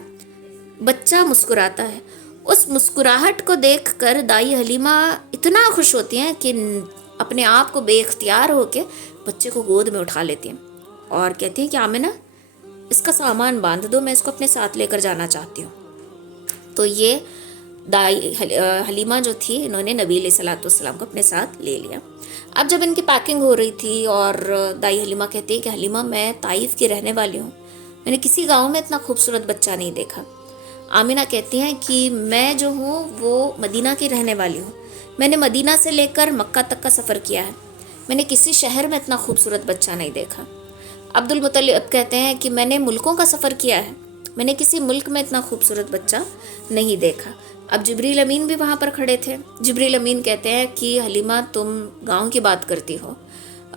بچہ مسکراتا ہے. اس مسکراہٹ کو دیکھ کر دائی حلیمہ اتنا خوش ہوتی ہیں کہ اپنے آپ کو بے اختیار ہو کے بچے کو گود میں اٹھا لیتی ہیں اور کہتی ہیں کہ آمنہ اس کا سامان باندھ دو، میں اس کو اپنے ساتھ لے کر جانا چاہتی ہوں. تو یہ دائی حلیمہ جو تھی، انہوں نے نبی علیہ الصلوۃ والسلام کو اپنے ساتھ لے لیا. اب جب ان کی پیکنگ ہو رہی تھی، اور دائی حلیمہ کہتی ہے کہ حلیمہ میں طائف کی رہنے والی ہوں، میں نے کسی گاؤں میں اتنا خوبصورت بچہ نہیں دیکھا. آمنہ کہتی ہیں کہ میں جو ہوں وہ مدینہ کی رہنے والی ہوں، میں نے مدینہ سے لے کر مکہ تک کا سفر کیا ہے، میں نے کسی شہر میں اتنا خوبصورت بچہ نہیں دیکھا. عبد المطلب کہتے ہیں کہ میں نے ملکوں کا سفر کیا ہے، میں نے کسی ملک میں اتنا خوبصورت بچہ نہیں دیکھا. اب جبریل امین بھی وہاں پر کھڑے تھے. جبریل امین کہتے ہیں کہ حلیمہ تم گاؤں کی بات کرتی ہو،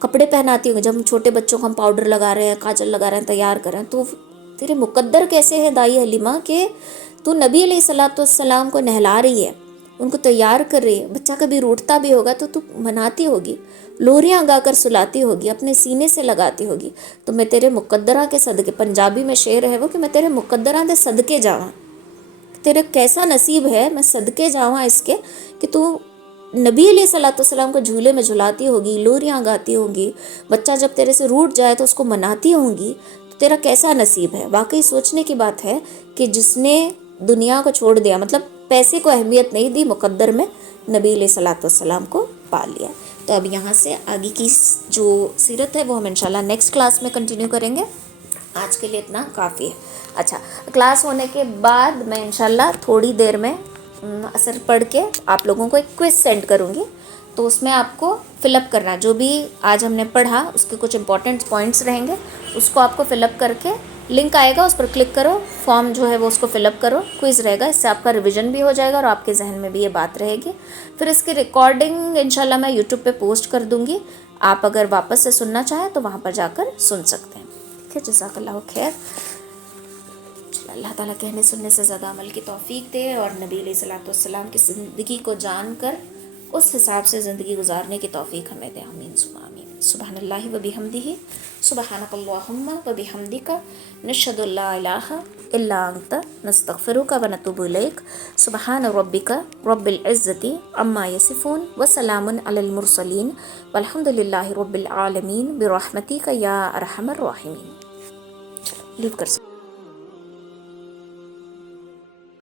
کپڑے پہناتی ہوں. جب ہم چھوٹے بچوں کو ہم پاؤڈر لگا رہے ہیں, کاجل لگا رہے ہیں, تیار کر رہے ہیں, تو تیرے مقدر کیسے ہے دائی حلیمہ کہ تو نبی علیہ الصلوۃ والسلام کو نہلا رہی ہے, ان کو تیار کر رہی ہے. بچہ کبھی روٹتا بھی ہوگا تو مناتی ہوگی, لوریاں گا کر سلاتی ہوگی, اپنے سینے سے لگاتی ہوگی. تو میں تیرے مقدرہ کے صدقے, پنجابی میں شعر ہے وہ, کہ میں تیرے مقدرہ دے صدقے جاواں, تیرے کیسا نصیب ہے, میں صدقے جاواں اس کے کہ تو نبی علیہ الصلوۃ والسلام کو جھولے میں جھلاتی ہوگی, لوریاں گاتی ہوگی, بچہ جب تیرے سے روٹ جائے تو اس کو مناتی ہوں گی. تو تیرا کیسا نصیب ہے. واقعی سوچنے کی بات ہے کہ جس نے دنیا کو چھوڑ دیا, مطلب پیسے کو اہمیت نہیں دی, مقدر میں نبی علیہ الصلوۃ والسلام کو پا لیا. تو اب یہاں سے آگے کی جو سیرت ہے وہ ہم انشاءاللہ نیکسٹ کلاس میں کنٹینیو کریں گے. آج کے لیے اتنا کافی ہے. اچھا, کلاس ہونے کے بعد میں انشاءاللہ تھوڑی دیر میں اثر پڑھ کے آپ لوگوں کو ایک کوئز سینڈ کروں گی. تو اس میں آپ کو فل اپ کرنا, جو بھی آج ہم نے پڑھا اس کے کچھ امپورٹنٹ پوائنٹس رہیں گے, اس کو آپ کو فل اپ کر کے لنک آئے گا, اس پر کلک کرو, فارم جو ہے وہ اس کو فل اپ کرو, کوئز رہے گا. اس سے آپ کا ریویژن بھی ہو جائے گا اور آپ کے ذہن میں بھی یہ بات رہے گی. پھر اس کی ریکارڈنگ انشاءاللہ میں یوٹیوب پہ پوسٹ کر دوں گی. آپ اگر واپس سے سننا چاہیں تو وہاں پر جا کر سن سکتے ہیں. ٹھیک ہے, جزاک اللہ خیر. اللہ تعالیٰ کہنے سننے سے زیادہ عمل کی توفیق دے, اور نبی علیہ الصلوۃ والسلام کی زندگی کو جان کر اس حساب سے زندگی گزارنے کی توفیق ہمیں دے. آمین ثم آمین. سبحان اللہ و بحمدہ, سبحانک اللہم و بحمدک, نشہد ان لا الہ الا انت, نستغفرک و نتوب الیک. سبحان ربک رب العزۃ عما یصفون, وسلام علی المرسلین, والحمد للہ رب العالمین, برحمتک یا ارحم الراحمین. لیو کر سکتے.